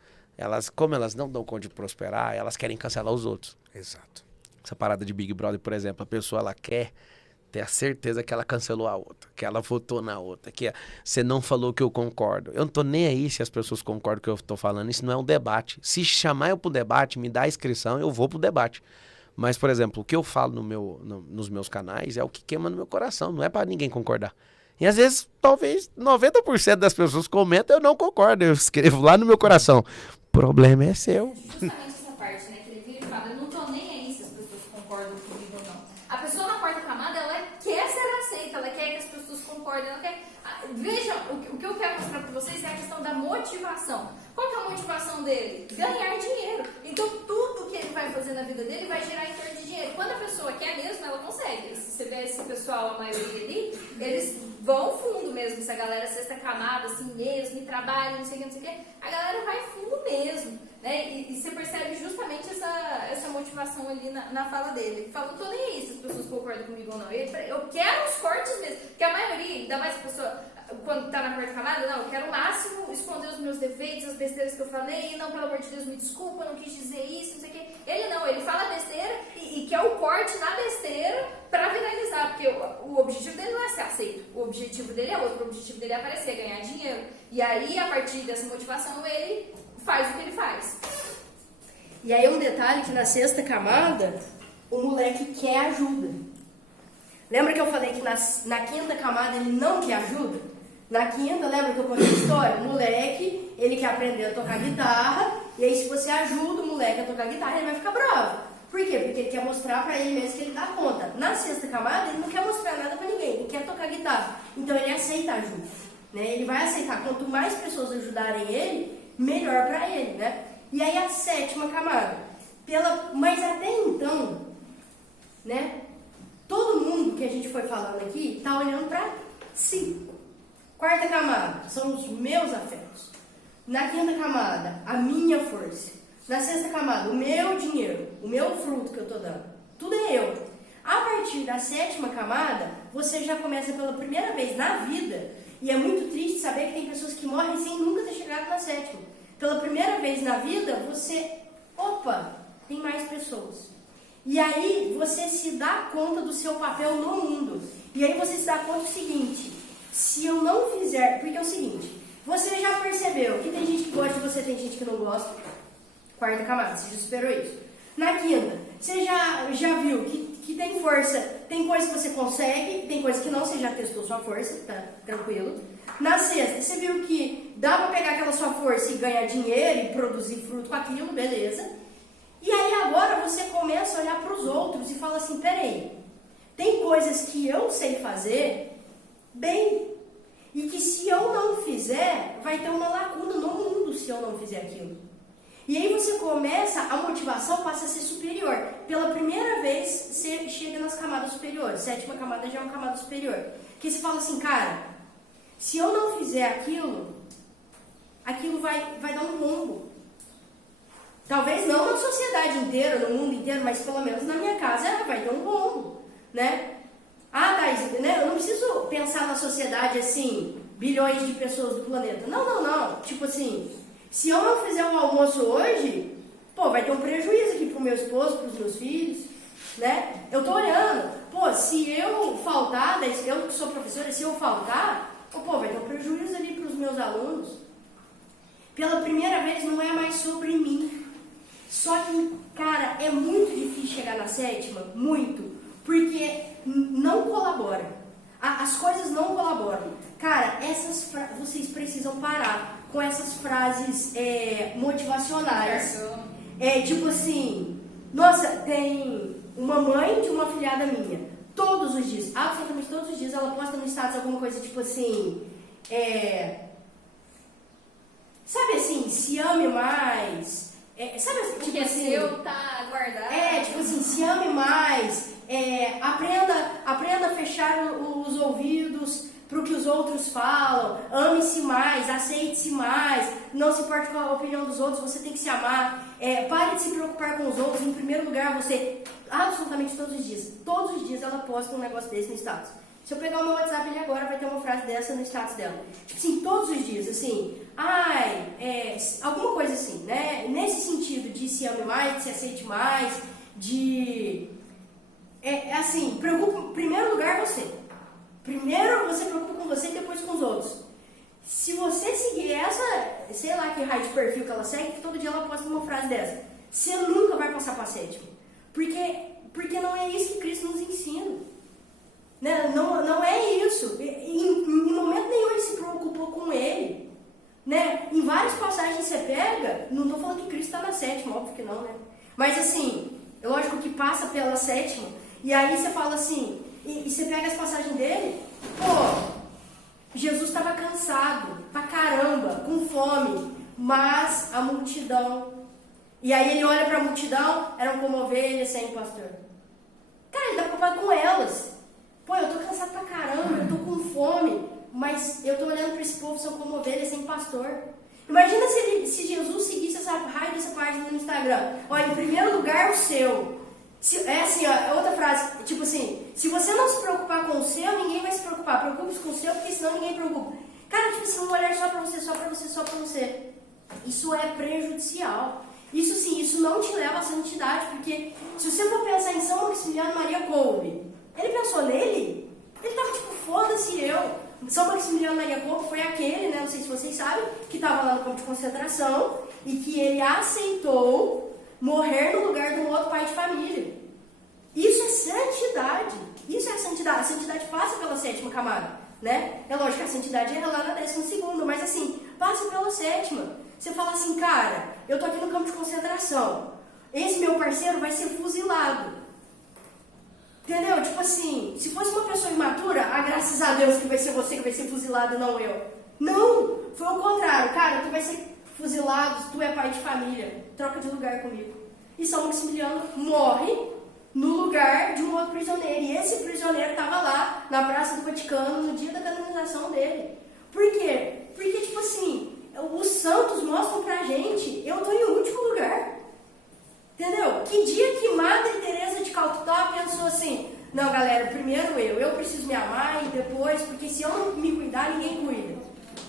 como elas não dão conta de prosperar, elas querem cancelar os outros. Exato. Essa parada de Big Brother, por exemplo, a pessoa, ela quer ter a certeza que ela cancelou a outra, que ela votou na outra, que você não falou que eu concordo. Eu não tô nem aí se as pessoas concordam com o que eu tô falando, isso não é um debate. Se chamar eu pro debate, me dá a inscrição, eu vou pro debate. Mas, por exemplo, o que eu falo nos meus canais é o que queima no meu coração, não é para ninguém concordar. E às vezes, talvez 90% das pessoas comentam, eu não concordo, eu escrevo lá no meu coração. O problema é seu. Justamente essa parte, né, que ele vira e fala, eu não tô nem aí se as pessoas concordam comigo ou não. A pessoa na quarta camada, ela quer ser aceita, ela quer que as pessoas concordem concorda, não quer. Veja, o que eu quero mostrar para vocês é a questão da motivação. Qual que é a motivação dele? Ganhar dinheiro. Então, tudo que ele vai fazer na vida dele vai gerar em torno de dinheiro. Quando a pessoa quer mesmo, ela consegue. Se você vê esse pessoal, a maioria ali, eles vão fundo mesmo. Essa galera sexta camada, assim mesmo, e trabalha, não sei o que, não sei o que. A galera vai fundo mesmo, né? E você percebe justamente essa motivação ali na fala dele. Ele fala, não tô nem aí se as pessoas concordam comigo ou não. Eu quero os cortes mesmo. Porque a maioria, ainda mais a pessoa, quando tá na quarta camada, não, eu quero o máximo esconder os meus defeitos, as besteiras que eu falei, não, pelo amor de Deus, me desculpa, eu não quis dizer isso, não sei o que. Ele não, ele fala besteira e quer o corte na besteira pra viralizar, porque o objetivo dele não é ser aceito, o objetivo dele é outro, o objetivo dele é aparecer, ganhar dinheiro. E aí, a partir dessa motivação, ele faz o que ele faz. E aí um detalhe que na sexta camada, o moleque quer ajuda. Lembra que eu falei que na quinta camada ele não quer ajuda? Na quinta, lembra que eu contei a história? O moleque, ele quer aprender a tocar guitarra, e aí se você ajuda o moleque a tocar guitarra, ele vai ficar bravo. Por quê? Porque ele quer mostrar pra ele mesmo que ele dá conta. Na sexta camada, ele não quer mostrar nada pra ninguém, ele quer tocar guitarra. Então ele aceita ajuda, né? Ele vai aceitar. Quanto mais pessoas ajudarem ele, melhor pra ele, né? E aí a sétima camada. Mas até então, né? Todo mundo que a gente foi falando aqui tá olhando pra si. Quarta camada, são os meus afetos. Na quinta camada, a minha força. Na sexta camada, o meu dinheiro, o meu fruto que eu tô dando. Tudo é eu. A partir da sétima camada, você já começa pela primeira vez na vida, e é muito triste saber que tem pessoas que morrem sem nunca ter chegado na sétima. Pela primeira vez na vida, você, tem mais pessoas. E aí você se dá conta do seu papel no mundo. E aí você se dá conta do seguinte: se eu não fizer... Porque é o seguinte, você já percebeu que tem gente que gosta de você, tem gente que não gosta. Quarta camada, você já superou isso. Na quinta, você já viu que tem força, tem coisa que você consegue, tem coisa que não, você já testou sua força, tá tranquilo. Na sexta, você viu que dá pra pegar aquela sua força e ganhar dinheiro e produzir fruto com aquilo, beleza. E aí agora você começa a olhar pros outros e fala assim, peraí, tem coisas que eu sei fazer bem, e que se eu não fizer, vai ter uma lacuna no mundo se eu não fizer aquilo. E aí você começa, a motivação passa a ser superior. Pela primeira vez, você chega nas camadas superiores. Sétima camada já é uma camada superior. Que você fala assim, cara, se eu não fizer aquilo vai dar um rombo. Talvez não na sociedade inteira, no mundo inteiro, mas pelo menos na minha casa vai ter um rombo, né? Thaís, né? Eu não preciso pensar na sociedade assim, bilhões de pessoas do planeta. Não. Tipo assim, se eu não fizer um almoço hoje, vai ter um prejuízo aqui pro meu esposo, pros meus filhos, né? Eu tô olhando, se eu faltar, eu que sou professora, se eu faltar, vai ter um prejuízo ali pros meus alunos. Pela primeira vez não é mais sobre mim. Só que, cara, é muito difícil chegar na sétima, muito, porque não colabora. As coisas não colaboram. Cara, vocês precisam parar com essas frases motivacionais. Tipo assim, nossa, tem uma mãe de uma afilhada minha, todos os dias, absolutamente todos os dias, ela posta no status alguma coisa tipo assim, sabe assim, se ame mais, sabe assim, tipo assim, seu tá guardado. Tipo assim, se ame mais, aprenda a fechar os ouvidos para o que os outros falam, ame-se mais, aceite-se mais, não se importe com a opinião dos outros, você tem que se amar, pare de se preocupar com os outros, em primeiro lugar você, absolutamente todos os dias ela posta um negócio desse no status. Se eu pegar o meu WhatsApp ali agora, vai ter uma frase dessa no status dela. Tipo assim, todos os dias, assim, alguma coisa assim, né? Nesse sentido de se ame mais, de se aceite mais, de... assim, preocupa, em primeiro lugar você. Primeiro você preocupa com você e depois com os outros. Se você seguir essa, sei lá que raio de perfil que ela segue, que todo dia ela posta uma frase dessa, você nunca vai passar para sétimo. Porque não é isso que Cristo nos ensina. Né? Não é isso. Em momento nenhum ele se preocupou com ele. Né? Em várias passagens você pega, não estou falando que Cristo está na sétima, óbvio que não, né? Mas assim, é lógico que passa pela sétima, e aí você fala assim, e você pega as passagens dele, cansado pra caramba, com fome, mas a multidão. E aí ele olha pra multidão, eram como ovelhas sem pastor. Cara, ele tá preocupado com elas. Pô, eu tô cansado pra caramba, eu tô com fome, mas eu tô olhando pra esse povo, são como ovelhas sem pastor. Imagina se Jesus seguisse essa raio dessa página no Instagram. Olha, em primeiro lugar, o seu. É assim, ó, outra frase, tipo assim, se você não se preocupar com o seu, ninguém vai se preocupar. Preocupe-se com o seu, porque senão ninguém preocupa. Cara, tipo assim, um olhar só pra você, só pra você, só pra você. Isso é prejudicial. Isso sim, isso não te leva à santidade, porque se você for pensar em São Maximiliano Maria Kolbe, ele pensou nele? Ele tava tipo, foda-se eu. São Maximiliano Maria Kolbe foi aquele, né, não sei se vocês sabem, que estava lá no campo de concentração e que ele aceitou morrer no lugar de um outro pai de família. Isso é santidade. Isso é a santidade. A santidade passa pela 7ª camada, né? É lógico que a santidade é lá na 12ª, mas assim, passa pela 7ª. Você fala assim, cara, eu tô aqui no campo de concentração. Esse meu parceiro vai ser fuzilado. Entendeu? Tipo assim, se fosse uma pessoa imatura, graças a Deus que vai ser você que vai ser fuzilado e não eu. Não, foi o contrário. Cara, tu vai ser fuzilado, tu é pai de família, troca de lugar comigo. E São Maximiliano morre no lugar de um outro prisioneiro. E esse prisioneiro estava lá, na Praça do Vaticano, no dia da canonização dele. Por quê? Porque, tipo assim, os santos mostram pra gente, eu tô em último lugar. Entendeu? Que dia que Madre Teresa de Calcutá pensou assim, não, galera, primeiro eu preciso me amar e depois, porque se eu não me cuidar, ninguém cuida,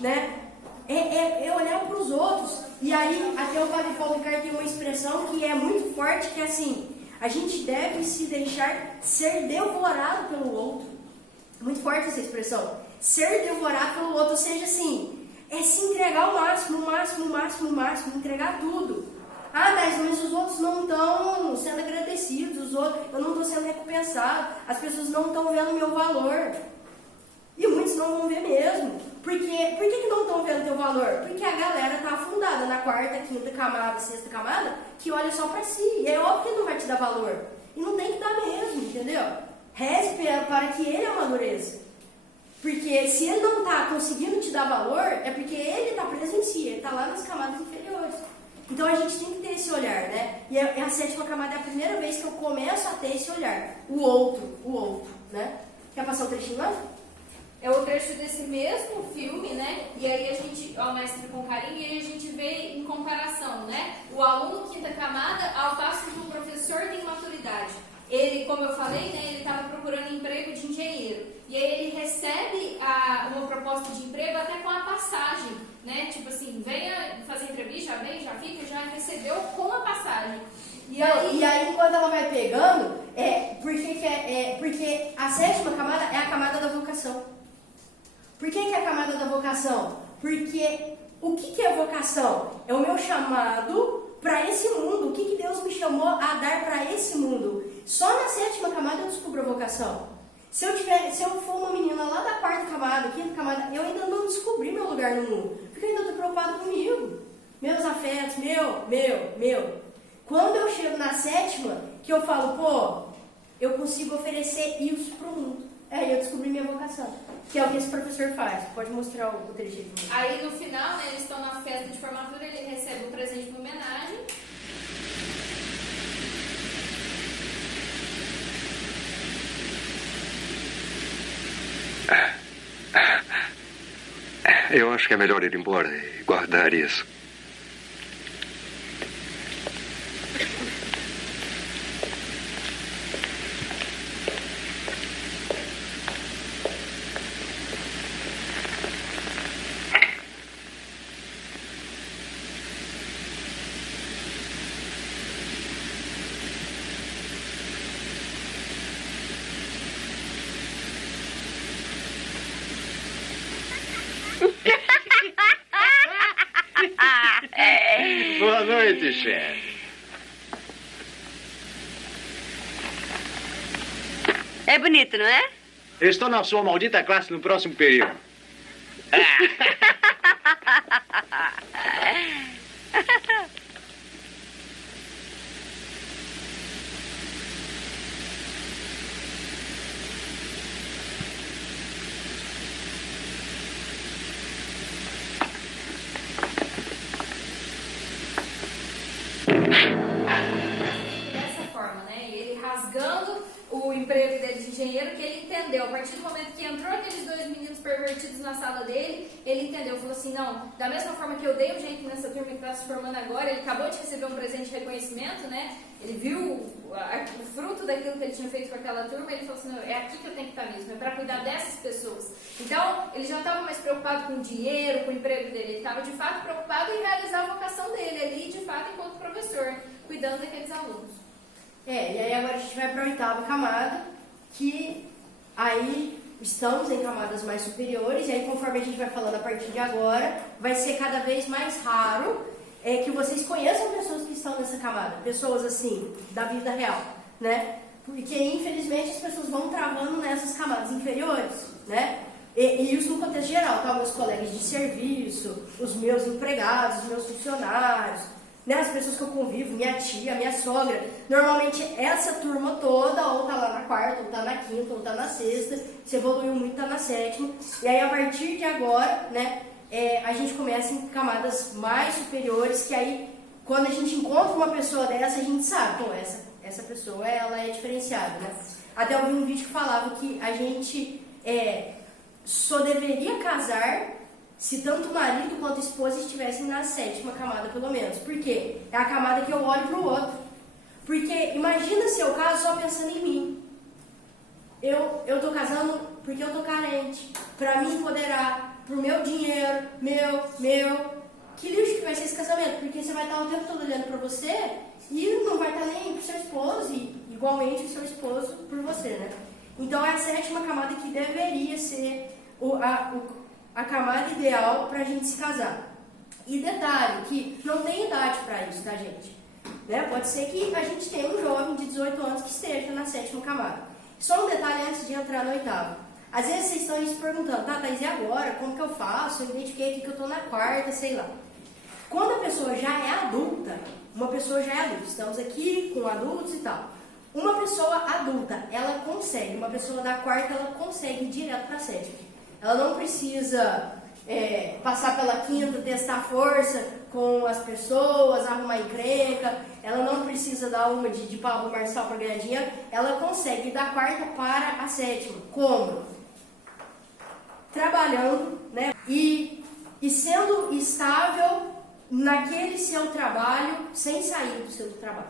né? É olhar para os outros. E aí, até o Padre Paulo Ricardo tem uma expressão que é muito forte, que é assim, a gente deve se deixar ser devorado pelo outro. Muito forte essa expressão. Ser devorado pelo outro, ou seja, assim, é se entregar ao máximo, entregar tudo. Ah, mas os outros não estão sendo agradecidos, eu não estou sendo recompensado, as pessoas não estão vendo o meu valor. E muitos não vão ver mesmo. Por que não estão vendo o teu valor? Porque a galera está afundada na 4ª, 5ª camada, 6ª camada, que olha só para si. E é óbvio que não vai te dar valor. E não tem que dar mesmo, entendeu? Reze para que ele amadureça. Porque se ele não está conseguindo te dar valor, é porque ele está preso em si, ele está lá nas camadas inferiores. Então a gente tem que ter esse olhar, né? E a 7ª camada é a primeira vez que eu começo a ter esse olhar. O outro, né? Quer passar o trechinho lá? É o trecho desse mesmo filme, né? E aí a gente, ó, o Mestre com Carinho, e aí a gente vê em comparação, né? O aluno 5ª camada, ao passo que o professor tem maturidade. Ele, como eu falei, né? Ele estava procurando emprego de engenheiro. E aí ele recebe uma proposta de emprego até com a passagem, né? Tipo assim, venha fazer entrevista, já fica, já recebeu com a passagem. E aí enquanto ela vai pegando, porque a 7ª camada é a camada da vocação. Por que é a camada da vocação? Porque o que é vocação? É o meu chamado para esse mundo. O que Deus me chamou a dar para esse mundo? Só na 7ª camada eu descubro a vocação. Se eu for uma menina lá da 4ª camada, 5ª camada, eu ainda não descobri meu lugar no mundo. Porque eu ainda estou preocupado comigo. Meus afetos, meu. Quando eu chego na 7ª, que eu falo, pô, eu consigo oferecer isso pro mundo. Aí eu descobri minha vocação. Que é o que esse professor faz. Pode mostrar o trecho. Aí no final, né, eles estão na festa de formatura, ele recebe um presente de homenagem. Eu acho que é melhor ir embora e guardar isso. Boa noite, chefe. É bonito, não é? Eu estou na sua maldita classe no próximo período. partir do momento que entrou aqueles 2 meninos pervertidos na sala dele, ele entendeu, falou assim, não, da mesma forma que eu dei um jeito nessa turma que está se formando agora, ele acabou de receber um presente de reconhecimento, né? Ele viu o fruto daquilo que ele tinha feito com aquela turma, ele falou assim, não, é aqui que eu tenho que estar mesmo, é para cuidar dessas pessoas. Então, ele já não estava mais preocupado com o dinheiro, com o emprego dele, ele estava de fato preocupado em realizar a vocação dele ali, de fato, enquanto professor, cuidando daqueles alunos. E aí agora a gente vai para a 8ª camada, que aí estamos em camadas mais superiores, e aí conforme a gente vai falando a partir de agora, vai ser cada vez mais raro que vocês conheçam pessoas que estão nessa camada, pessoas assim, da vida real, né? Porque infelizmente as pessoas vão travando nessas camadas inferiores, né? E isso no contexto geral, tá? Meus colegas de serviço, os meus empregados, os meus funcionários, né? As pessoas que eu convivo, minha tia, minha sogra. Normalmente essa turma toda, ou tá lá na 4ª, ou tá na 5ª, ou tá na 6ª, se evoluiu muito, tá na 7ª. E aí a partir de agora, né? A gente começa em camadas mais superiores, que aí quando a gente encontra uma pessoa dessa, a gente sabe, pô, essa pessoa ela é diferenciada, né? Até eu vi um vídeo que falava que a gente só deveria casar se tanto o marido quanto a esposa estivessem na 7ª camada, pelo menos. Por quê? É a camada que eu olho pro outro. Porque imagina se eu caso só pensando em mim. Eu tô casando porque eu tô carente, pra me empoderar, pro meu dinheiro, meu. Que lixo que vai ser esse casamento? Porque você vai estar o tempo todo olhando pra você e não vai estar nem pro seu esposo e igualmente o seu esposo por você, né? Então é a 7ª camada que deveria ser a camada ideal pra gente se casar. E detalhe, que não tem idade pra isso, tá, gente? Né? Pode ser que a gente tenha um jovem de 18 anos que esteja na 7ª camada. Só um detalhe antes de entrar na 8ª. Às vezes vocês estão se perguntando, tá, Thaís, e agora? Como que eu faço? Eu identifiquei aqui que eu tô na 4ª, sei lá. Quando a pessoa já é adulta, uma pessoa já é adulta, estamos aqui com adultos e tal. Uma pessoa adulta, ela consegue, uma pessoa da 4ª, ela consegue ir direto pra 7ª. Ela não precisa passar pela 5ª, testar força com as pessoas, arrumar encrenca, ela não precisa dar uma de Pablo Marçal para ganhar dinheiro, ela consegue ir da 4ª para a 7ª. Como? Trabalhando, né? E sendo estável naquele seu trabalho, sem sair do seu trabalho.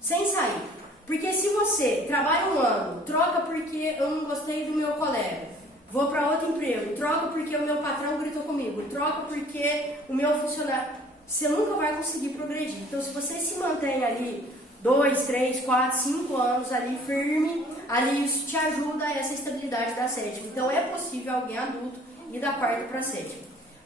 Sem sair. Porque se você trabalha um ano, troca porque eu não gostei do meu colega, vou para outro emprego, troca porque o meu patrão gritou comigo, troca porque o meu funcionário, você nunca vai conseguir progredir. Então, se você se mantém ali 2, 3, 4, 5 anos ali firme, ali isso te ajuda a essa estabilidade da 7ª. Então, é possível alguém adulto ir da 4ª para a 7ª.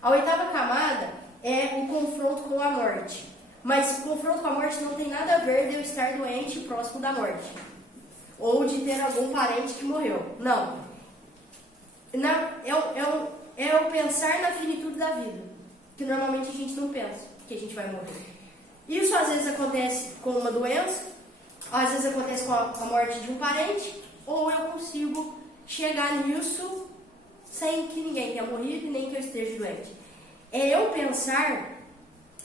A 8ª camada é o confronto com a morte. Mas o confronto com a morte não tem nada a ver de eu estar doente próximo da morte. Ou de ter algum parente que morreu. Não. É o pensar na finitude da vida, que normalmente a gente não pensa que a gente vai morrer. Isso às vezes acontece com uma doença, às vezes acontece com a morte de um parente, ou eu consigo chegar nisso sem que ninguém tenha morrido e nem que eu esteja doente. É eu pensar,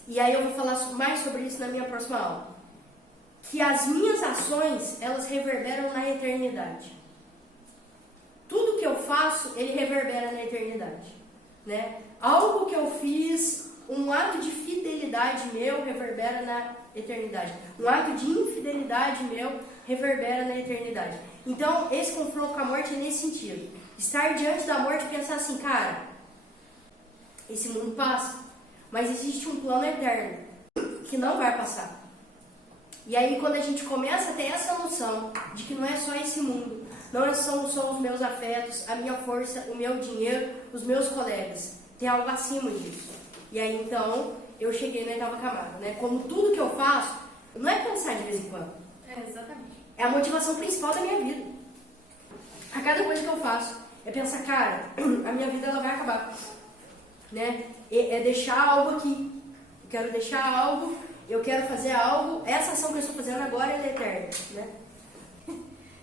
e aí eu vou falar mais sobre isso na minha próxima aula, que as minhas ações, elas reverberam na eternidade. Tudo que eu faço, ele reverbera na eternidade, né? Algo que eu fiz, um ato de fidelidade meu, reverbera na eternidade. Um ato de infidelidade meu, reverbera na eternidade. Então, esse confronto com a morte é nesse sentido. Estar diante da morte e pensar assim, cara, esse mundo passa, mas existe um plano eterno que não vai passar. E aí, quando a gente começa a ter essa noção de que não é só esse mundo, não são só os meus afetos, a minha força, o meu dinheiro, os meus colegas. Tem algo acima disso. E aí, então, eu cheguei na 8ª camada, né? Como tudo que eu faço, não é pensar de vez em quando. Exatamente. É a motivação principal da minha vida. A cada coisa que eu faço, é pensar, cara, a minha vida ela vai acabar. Né? É deixar algo aqui. Eu quero deixar algo, eu quero fazer algo. Essa ação que eu estou fazendo agora é eterna, né?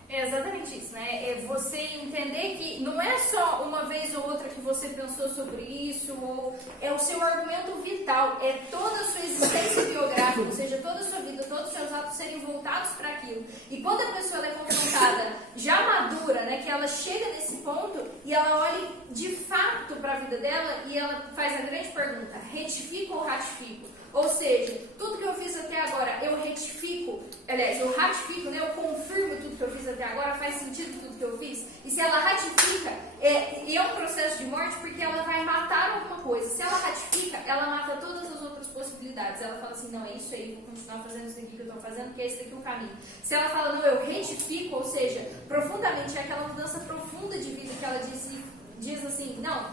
É exatamente isso, né? É você entender que não é só uma vez ou outra que você pensou sobre isso, ou é o seu argumento vital, é toda a sua existência biográfica, ou seja, toda a sua vida, todos os seus atos serem voltados para aquilo. E quando a pessoa é confrontada já madura, né, que ela chega nesse ponto e ela olha de fato para a vida dela e ela faz a grande pergunta: retifico ou ratifico? Ou seja, tudo que eu fiz até agora, eu retifico, aliás, eu ratifico, né, eu confirmo tudo que eu fiz até agora, faz sentido tudo que eu fiz? E se ela ratifica, é um processo de morte porque ela vai matar alguma coisa. Se ela ratifica, ela mata todas as outras possibilidades. Ela fala assim, não, é isso aí, vou continuar fazendo isso daqui que eu estou fazendo, porque é esse daqui o caminho. Se ela fala, não, eu retifico, ou seja, profundamente, é aquela mudança profunda de vida que ela diz assim, não,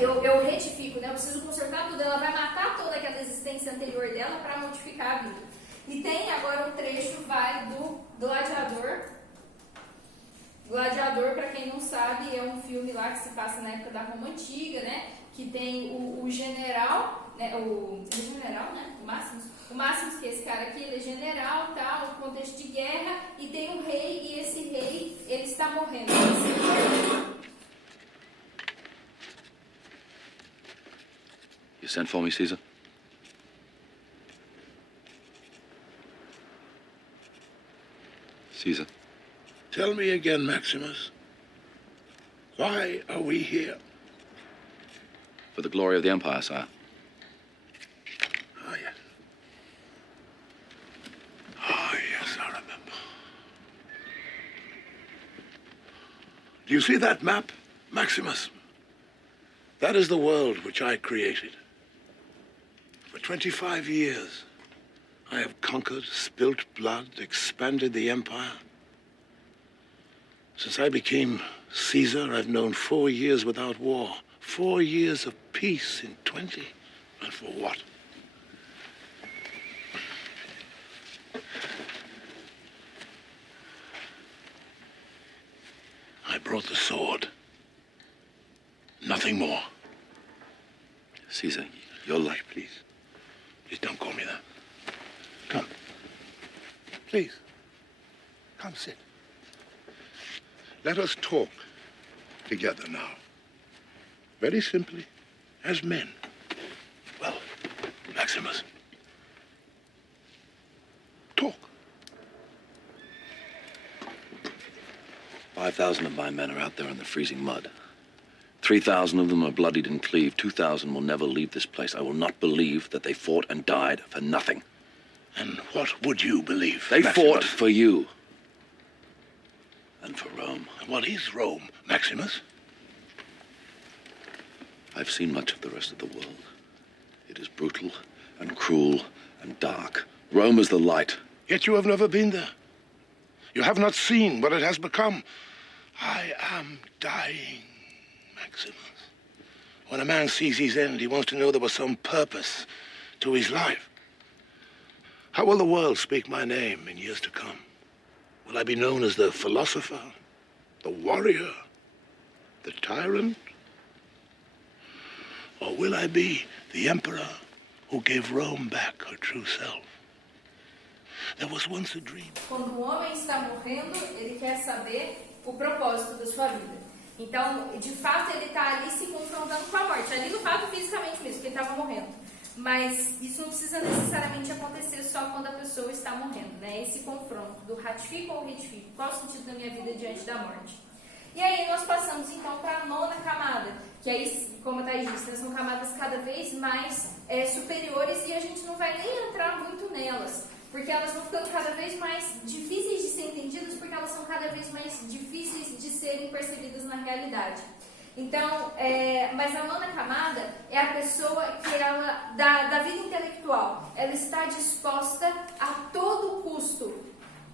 eu retifico, né? Eu preciso consertar tudo. Ela vai matar toda aquela existência anterior dela para modificar a vida. E tem agora um trecho, vai do Gladiador. Gladiador, para quem não sabe, é um filme lá que se passa na época da Roma Antiga, né? Que tem o general, né? O Máximos, que é esse cara aqui, ele é general, tal, no contexto de guerra, e tem um rei, e esse rei, ele está morrendo. You sent for me, Caesar? Caesar. Tell me again, Maximus. Why are we here? For the glory of the Empire, sire. Ah, yes. Ah, yes, I remember. Do you see that map, Maximus? That is the world which I created. For 25 years, I have conquered, spilt blood, expanded the empire. Since I became Caesar, I've known 4 years without war. 4 years of peace in 20. And for what? I brought the sword. Nothing more. Caesar, your life, please. Please don't call me that. Come. Please. Come sit. Let us talk together now. Very simply, as men. Well, Maximus, talk. 5,000 of my men are out there in the freezing mud. 3,000 of them are bloodied and cleaved. 2,000 will never leave this place. I will not believe that they fought and died for nothing. And what would you believe? They Maximus? fought for you. And for Rome. What is Rome, Maximus? I've seen much of the rest of the world. It is brutal and cruel and dark. Rome is the light. Yet you have never been there. You have not seen what it has become. I am dying, Maximus. When a man sees his end, he wants to know there was some purpose to his life. How will the world speak my name in years to come? Will I be known as the philosopher, the warrior, the tyrant? Or will I be the emperor who gave Rome back her true self? There was once a dream. Quando o homem está morrendo, ele quer saber o propósito da sua vida. Então, de fato, ele está ali se confrontando com a morte. Ali, no fato, fisicamente mesmo, porque ele estava morrendo. Mas isso não precisa necessariamente acontecer só quando a pessoa está morrendo, né? Esse confronto do ratifico ou retifico. Qual o sentido da minha vida diante da morte? E aí nós passamos, então, para a 9ª camada, que aí, como a Thaís disse, são camadas cada vez mais superiores e a gente não vai nem entrar muito nelas, porque elas vão ficando cada vez mais difíceis de ser entendidas, porque elas são cada vez mais difíceis de serem percebidas na realidade. Então, mas a 9ª camada é a pessoa que ela, da vida intelectual, ela está disposta a todo custo.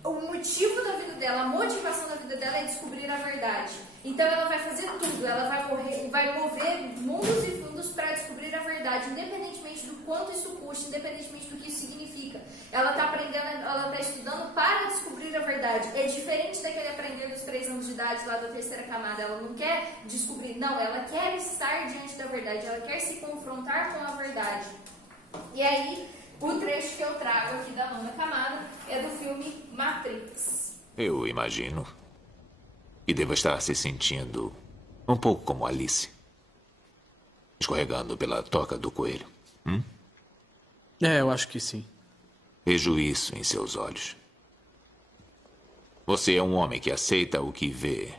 O motivo da vida dela, a motivação da vida dela é descobrir a verdade. Então ela vai fazer tudo, ela vai mover mundos e fundos para descobrir a verdade, independentemente do quanto isso custa, independentemente do que isso significa. Ela está aprendendo, ela está estudando para descobrir a verdade. É diferente daquele aprender dos 3 anos de idade lá da 3ª camada. Ela não quer descobrir, não, ela quer estar diante da verdade, ela quer se confrontar com a verdade. E aí, o trecho que eu trago aqui da 9ª camada é do filme Matrix. Eu imagino que deva estar se sentindo um pouco como Alice, escorregando pela toca do coelho. Eu acho que sim. Vejo isso em seus olhos. Você é um homem que aceita o que vê,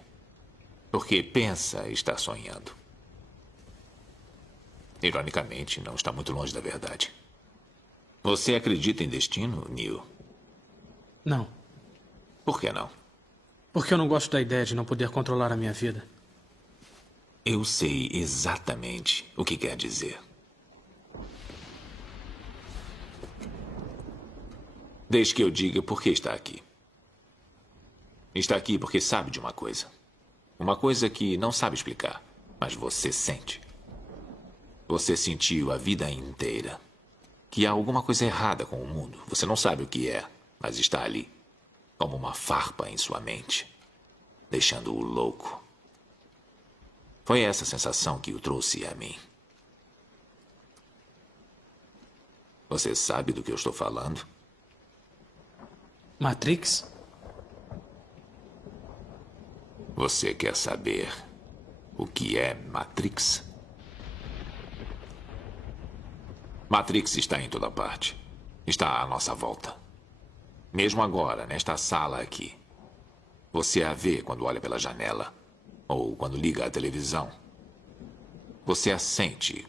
porque pensa estar sonhando. Ironicamente, não está muito longe da verdade. Você acredita em destino, Neil? Não. Por que não? Porque eu não gosto da ideia de não poder controlar a minha vida. Eu sei exatamente o que quer dizer. Deixe que eu diga por que está aqui. Está aqui porque sabe de uma coisa. Uma coisa que não sabe explicar, mas você sente. Você sentiu a vida inteira que há alguma coisa errada com o mundo. Você não sabe o que é, mas está ali, como uma farpa em sua mente, deixando-o louco. Foi essa sensação que o trouxe a mim. Você sabe do que eu estou falando? Matrix? Você quer saber o que é Matrix? Matrix está em toda parte. Está à nossa volta. Mesmo agora, nesta sala aqui. Você a vê quando olha pela janela. Ou quando liga a televisão. Você a sente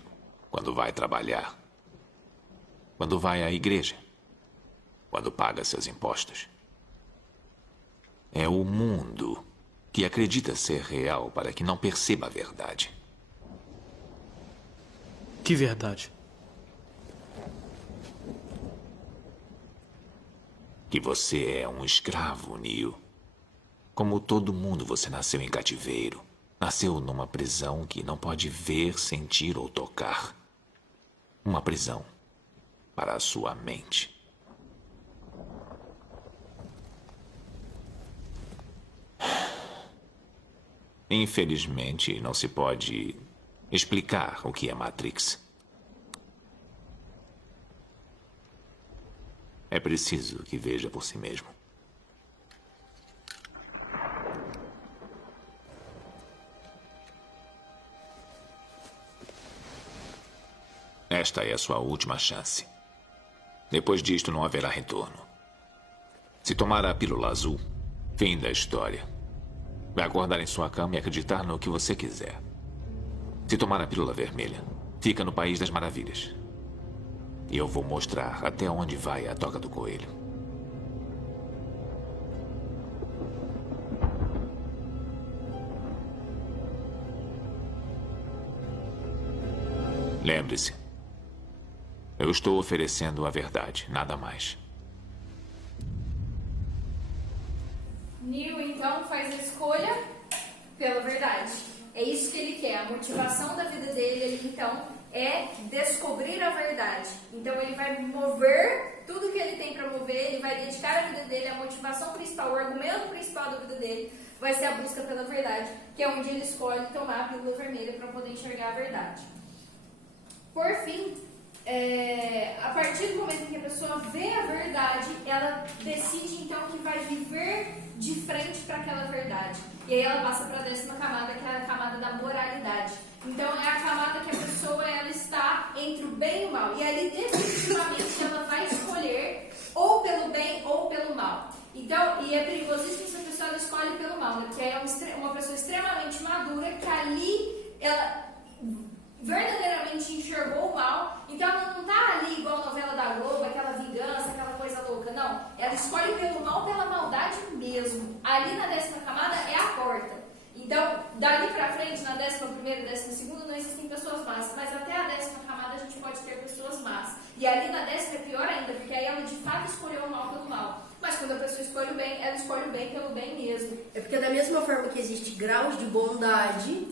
quando vai trabalhar. Quando vai à igreja. Quando paga seus impostos. É o mundo que acredita ser real para que não perceba a verdade. Que verdade? Que você é um escravo, Neil. Como todo mundo, você nasceu em cativeiro. Nasceu numa prisão que não pode ver, sentir ou tocar. Uma prisão para a sua mente. Infelizmente, não se pode explicar o que é Matrix. É preciso que veja por si mesmo. Esta é a sua última chance. Depois disto, não haverá retorno. Se tomar a pílula azul, fim da história. Vai acordar em sua cama e acreditar no que você quiser. Se tomar a pílula vermelha, fica no País das Maravilhas. E eu vou mostrar até onde vai a toca do coelho. Lembre-se, eu estou oferecendo a verdade, nada mais. Neil, então, faz a escolha pela verdade. É isso que ele quer. A motivação da vida dele, então, é descobrir a verdade. Então, ele vai mover tudo que ele tem para mover, ele vai dedicar a vida dele, a motivação principal, o argumento principal da vida dele vai ser a busca pela verdade, que é onde ele escolhe tomar a pílula vermelha para poder enxergar a verdade. Por fim, a partir do momento em que a pessoa vê a verdade, ela decide então que vai viver de frente para aquela verdade. E aí ela passa para a 10ª camada, que é a camada da moralidade. Então é a camada que a pessoa ela está entre o bem e o mal. E ali definitivamente ela vai escolher ou pelo bem ou pelo mal. Então, e é perigosíssimo se a pessoa ela escolhe pelo mal, né? Porque é uma pessoa extremamente madura que ali ela verdadeiramente enxergou o mal, então ela não está ali igual a novela da Globo, aquela vingança, aquela coisa louca, não. Ela escolhe pelo mal, pela maldade mesmo. Ali na 10ª camada é a porta. Então, dali pra frente, na 11ª e 12ª, não existem pessoas más, mas até a 10ª camada a gente pode ter pessoas más. E ali na 10ª é pior ainda, porque aí ela de fato escolheu o mal pelo mal. Mas quando a pessoa escolhe o bem, ela escolhe o bem pelo bem mesmo. É porque da mesma forma que existe graus de bondade,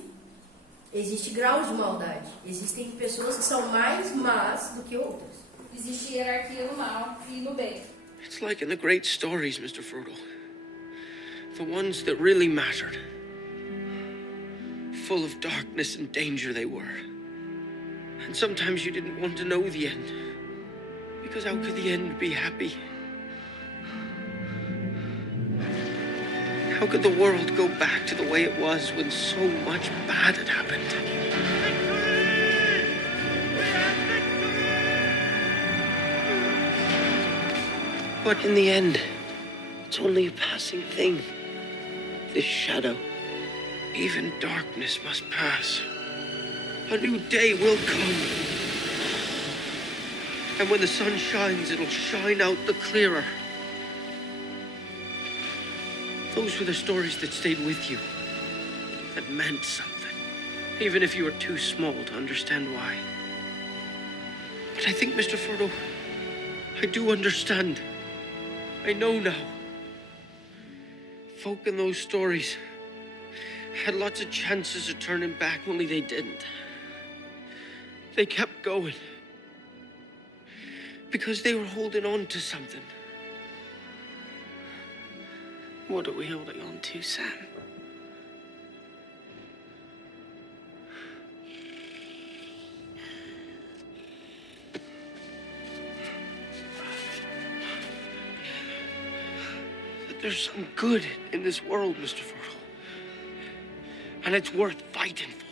existe graus de maldade. Existem pessoas que são mais más do que outras. Existe hierarquia no mal e no bem. It's like in the great stories, Mr. Frodo. The ones that really mattered. Full of darkness and danger they were. And sometimes you didn't want to know the end. Because how could the end be happy? How could the world go back to the way it was when so much bad had happened? But in the end, it's only a passing thing. This shadow, even darkness must pass. A new day will come. And when the sun shines, it'll shine out the clearer. Those were the stories that stayed with you, that meant something, even if you were too small to understand why. But I think, Mr. Frodo, I do understand. I know now. Folk in those stories had lots of chances of turning back, only they didn't. They kept going because they were holding on to something. What are we holding on to, Sam? That there's some good in this world, Mr. Frodo. And it's worth fighting for.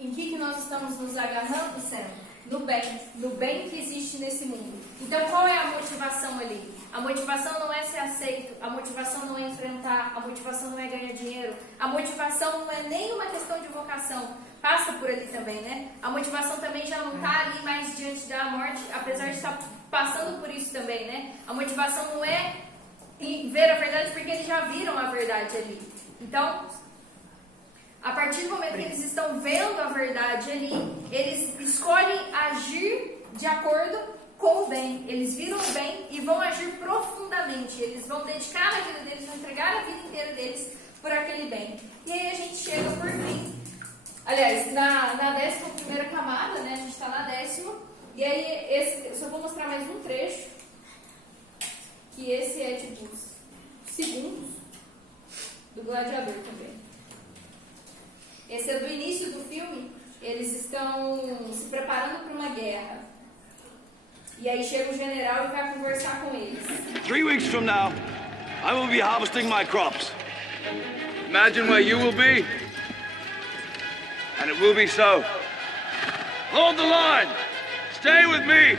Em que nós estamos nos agarrando, Sam? No bem que existe nesse mundo. Então, qual é a motivação ali? A motivação não é ser aceito, a motivação não é enfrentar, a motivação não é ganhar dinheiro, a motivação não é nem uma questão de vocação, passa por ali também, né? A motivação também já não está ali mais diante da morte, apesar de estar passando por isso também, né? A motivação não é ver a verdade porque eles já viram a verdade ali. Então, a partir do momento que eles estão vendo a verdade ali, eles escolhem agir de acordo com o bem. Eles viram o bem e vão agir profundamente. Eles vão dedicar a vida deles, vão entregar a vida inteira deles por aquele bem. E aí a gente chega por fim. Aliás, na 11ª camada, né? A gente está na 10ª. E aí, eu só vou mostrar mais um trecho. Que esse é tipo segundos do Gladiador também. Esse é do início do filme. Eles estão se preparando para uma guerra. E aí chega o general e vai conversar com eles. 3 weeks from now, I will be harvesting my crops. Imagine where you will be, and it will be so. Hold the line. Stay with me.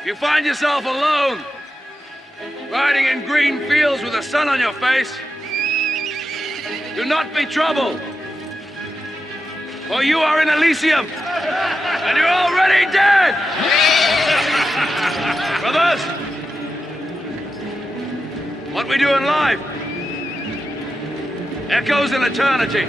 If you find yourself alone, riding in green fields with the sun on your face, do not be troubled. For you are in Elysium, and you're already dead! Brothers, what we do in life echoes in eternity.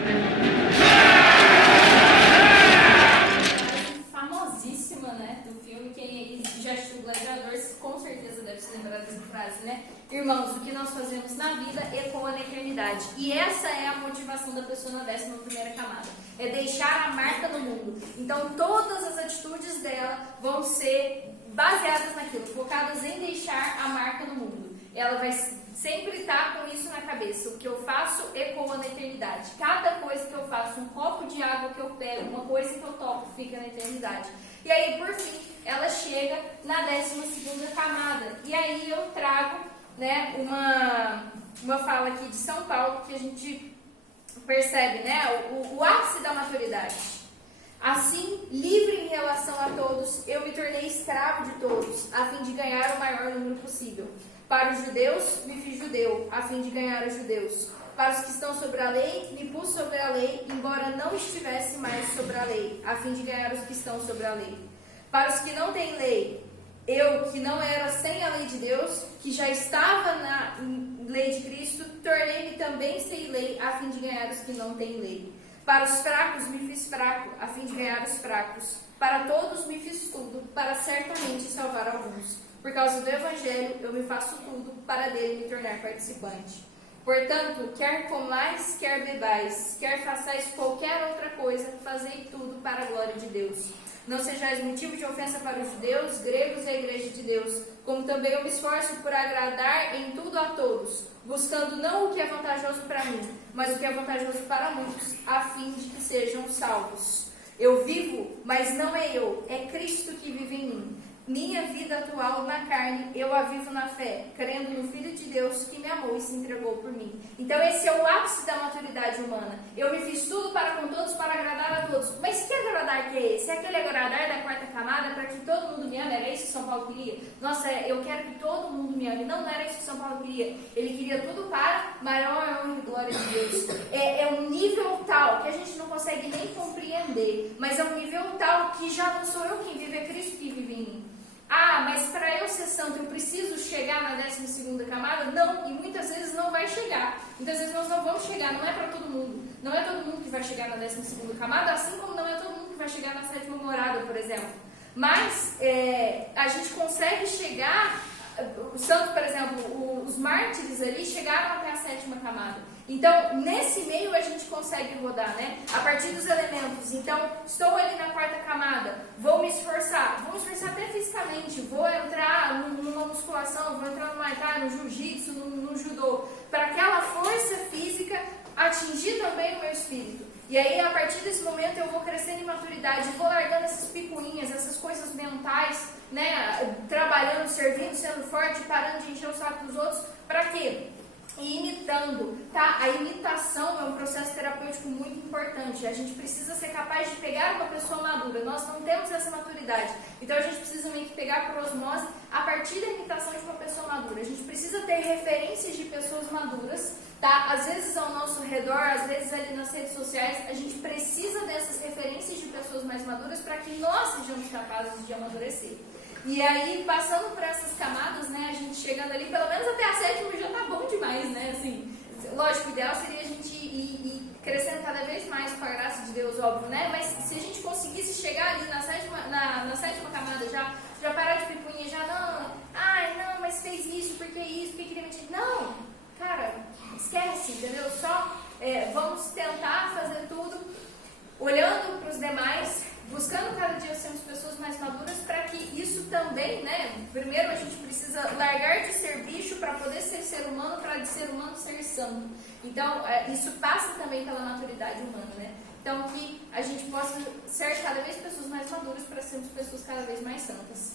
Famosíssima, né, do filme. Quem já assistiu o Gladiador, com certeza deve se lembrar dessa frase, né? Irmãos, o que nós fazemos na vida ecoa na eternidade. E essa é a motivação da pessoa na 11ª camada. É deixar a marca no mundo. Então, todas as atitudes dela vão ser baseadas naquilo, focadas em deixar a marca no mundo. Ela vai sempre estar com isso na cabeça. O que eu faço ecoa na eternidade. Cada coisa que eu faço, um copo de água que eu pego, uma coisa que eu toco, fica na eternidade. E aí, por fim, ela chega na 12ª camada. E aí eu trago, né, uma fala aqui de São Paulo que a gente percebe, né, o ápice da maturidade. Assim, livre em relação a todos, eu me tornei escravo de todos, a fim de ganhar o maior número possível. Para os judeus, me fiz judeu, a fim de ganhar os judeus. Para os que estão sobre a lei, me pus sobre a lei, embora não estivesse mais sobre a lei, a fim de ganhar os que estão sobre a lei. Para os que não têm lei, eu, que não era sem a lei de Deus, que já estava na lei de Cristo, tornei-me também sem lei, a fim de ganhar os que não têm lei. Para os fracos me fiz fraco, a fim de ganhar os fracos. Para todos me fiz tudo, para certamente salvar alguns. Por causa do Evangelho, eu me faço tudo, para dele me tornar participante. Portanto, quer comais, quer bebais, quer façais qualquer outra coisa, fazei tudo para a glória de Deus. Não sejais motivo de ofensa para os judeus, gregos e a igreja de Deus, como também eu me esforço por agradar em tudo a todos, buscando não o que é vantajoso para mim, mas o que é vantajoso para muitos, a fim de que sejam salvos. Eu vivo, mas não é eu, é Cristo que vive em mim. minha vida atual na carne, eu a vivo na fé, crendo no Filho de Deus que me amou e se entregou por mim. Então esse é o ápice da maturidade humana. Eu me fiz tudo para com todos, para agradar a todos. Mas que agradar que é esse? É aquele agradar da quarta camada para que todo mundo me ame? Era isso que São Paulo queria? Nossa, eu quero que todo mundo me ame. Não era isso que São Paulo queria. Ele queria tudo para maior honra e glória de Deus. É um nível tal que a gente não consegue nem compreender, mas é um nível tal que já não sou eu quem vive, é Cristo que vive em mim. Ah, mas para eu ser santo eu preciso chegar na 12ª camada? Não, e muitas vezes não vai chegar. Muitas vezes nós não vamos chegar, não é para todo mundo. Não é todo mundo que vai chegar na 12ª camada, assim como não é todo mundo que vai chegar na 7ª morada, por exemplo. Mas a gente consegue chegar, o santo, por exemplo, os mártires ali chegaram até a 7ª camada. Então, nesse meio a gente consegue rodar, né? A partir dos elementos. Então, estou ali na 4ª camada, vou me esforçar até fisicamente, vou entrar numa musculação, vou entrar no Muay Thai, no Jiu-Jitsu, no Judô, para aquela força física atingir também o meu espírito. E aí, a partir desse momento, eu vou crescendo em maturidade, vou largando essas picuinhas, essas coisas mentais, né? Trabalhando, servindo, sendo forte, parando de encher o saco dos outros, para quê? E imitando, tá? A imitação é um processo terapêutico muito importante. A gente precisa ser capaz de pegar uma pessoa madura. Nós não temos essa maturidade. Então a gente precisa meio que pegar por osmose a partir da imitação de uma pessoa madura. A gente precisa ter referências de pessoas maduras, tá? Às vezes ao nosso redor, às vezes ali nas redes sociais, a gente precisa dessas referências de pessoas mais maduras para que nós sejamos capazes de amadurecer. E aí, passando por essas camadas, né, a gente chegando ali, pelo menos até a 7ª já tá bom demais, né, assim, lógico, o ideal seria a gente ir crescendo cada vez mais com a graça de Deus, óbvio, né, mas se a gente conseguisse chegar ali na 7ª camada, já parar de picuinha, já não, mas fez isso, porque queria mentir, não, cara, esquece, entendeu, só vamos tentar fazer tudo, olhando para os demais, buscando cada dia sermos pessoas mais maduras, para que isso também, né, primeiro a gente precisa largar de ser bicho para poder ser humano, para de ser humano ser santo. Então, isso passa também pela maturidade humana, né? Então, que a gente possa ser cada vez pessoas mais maduras para sermos pessoas cada vez mais santas.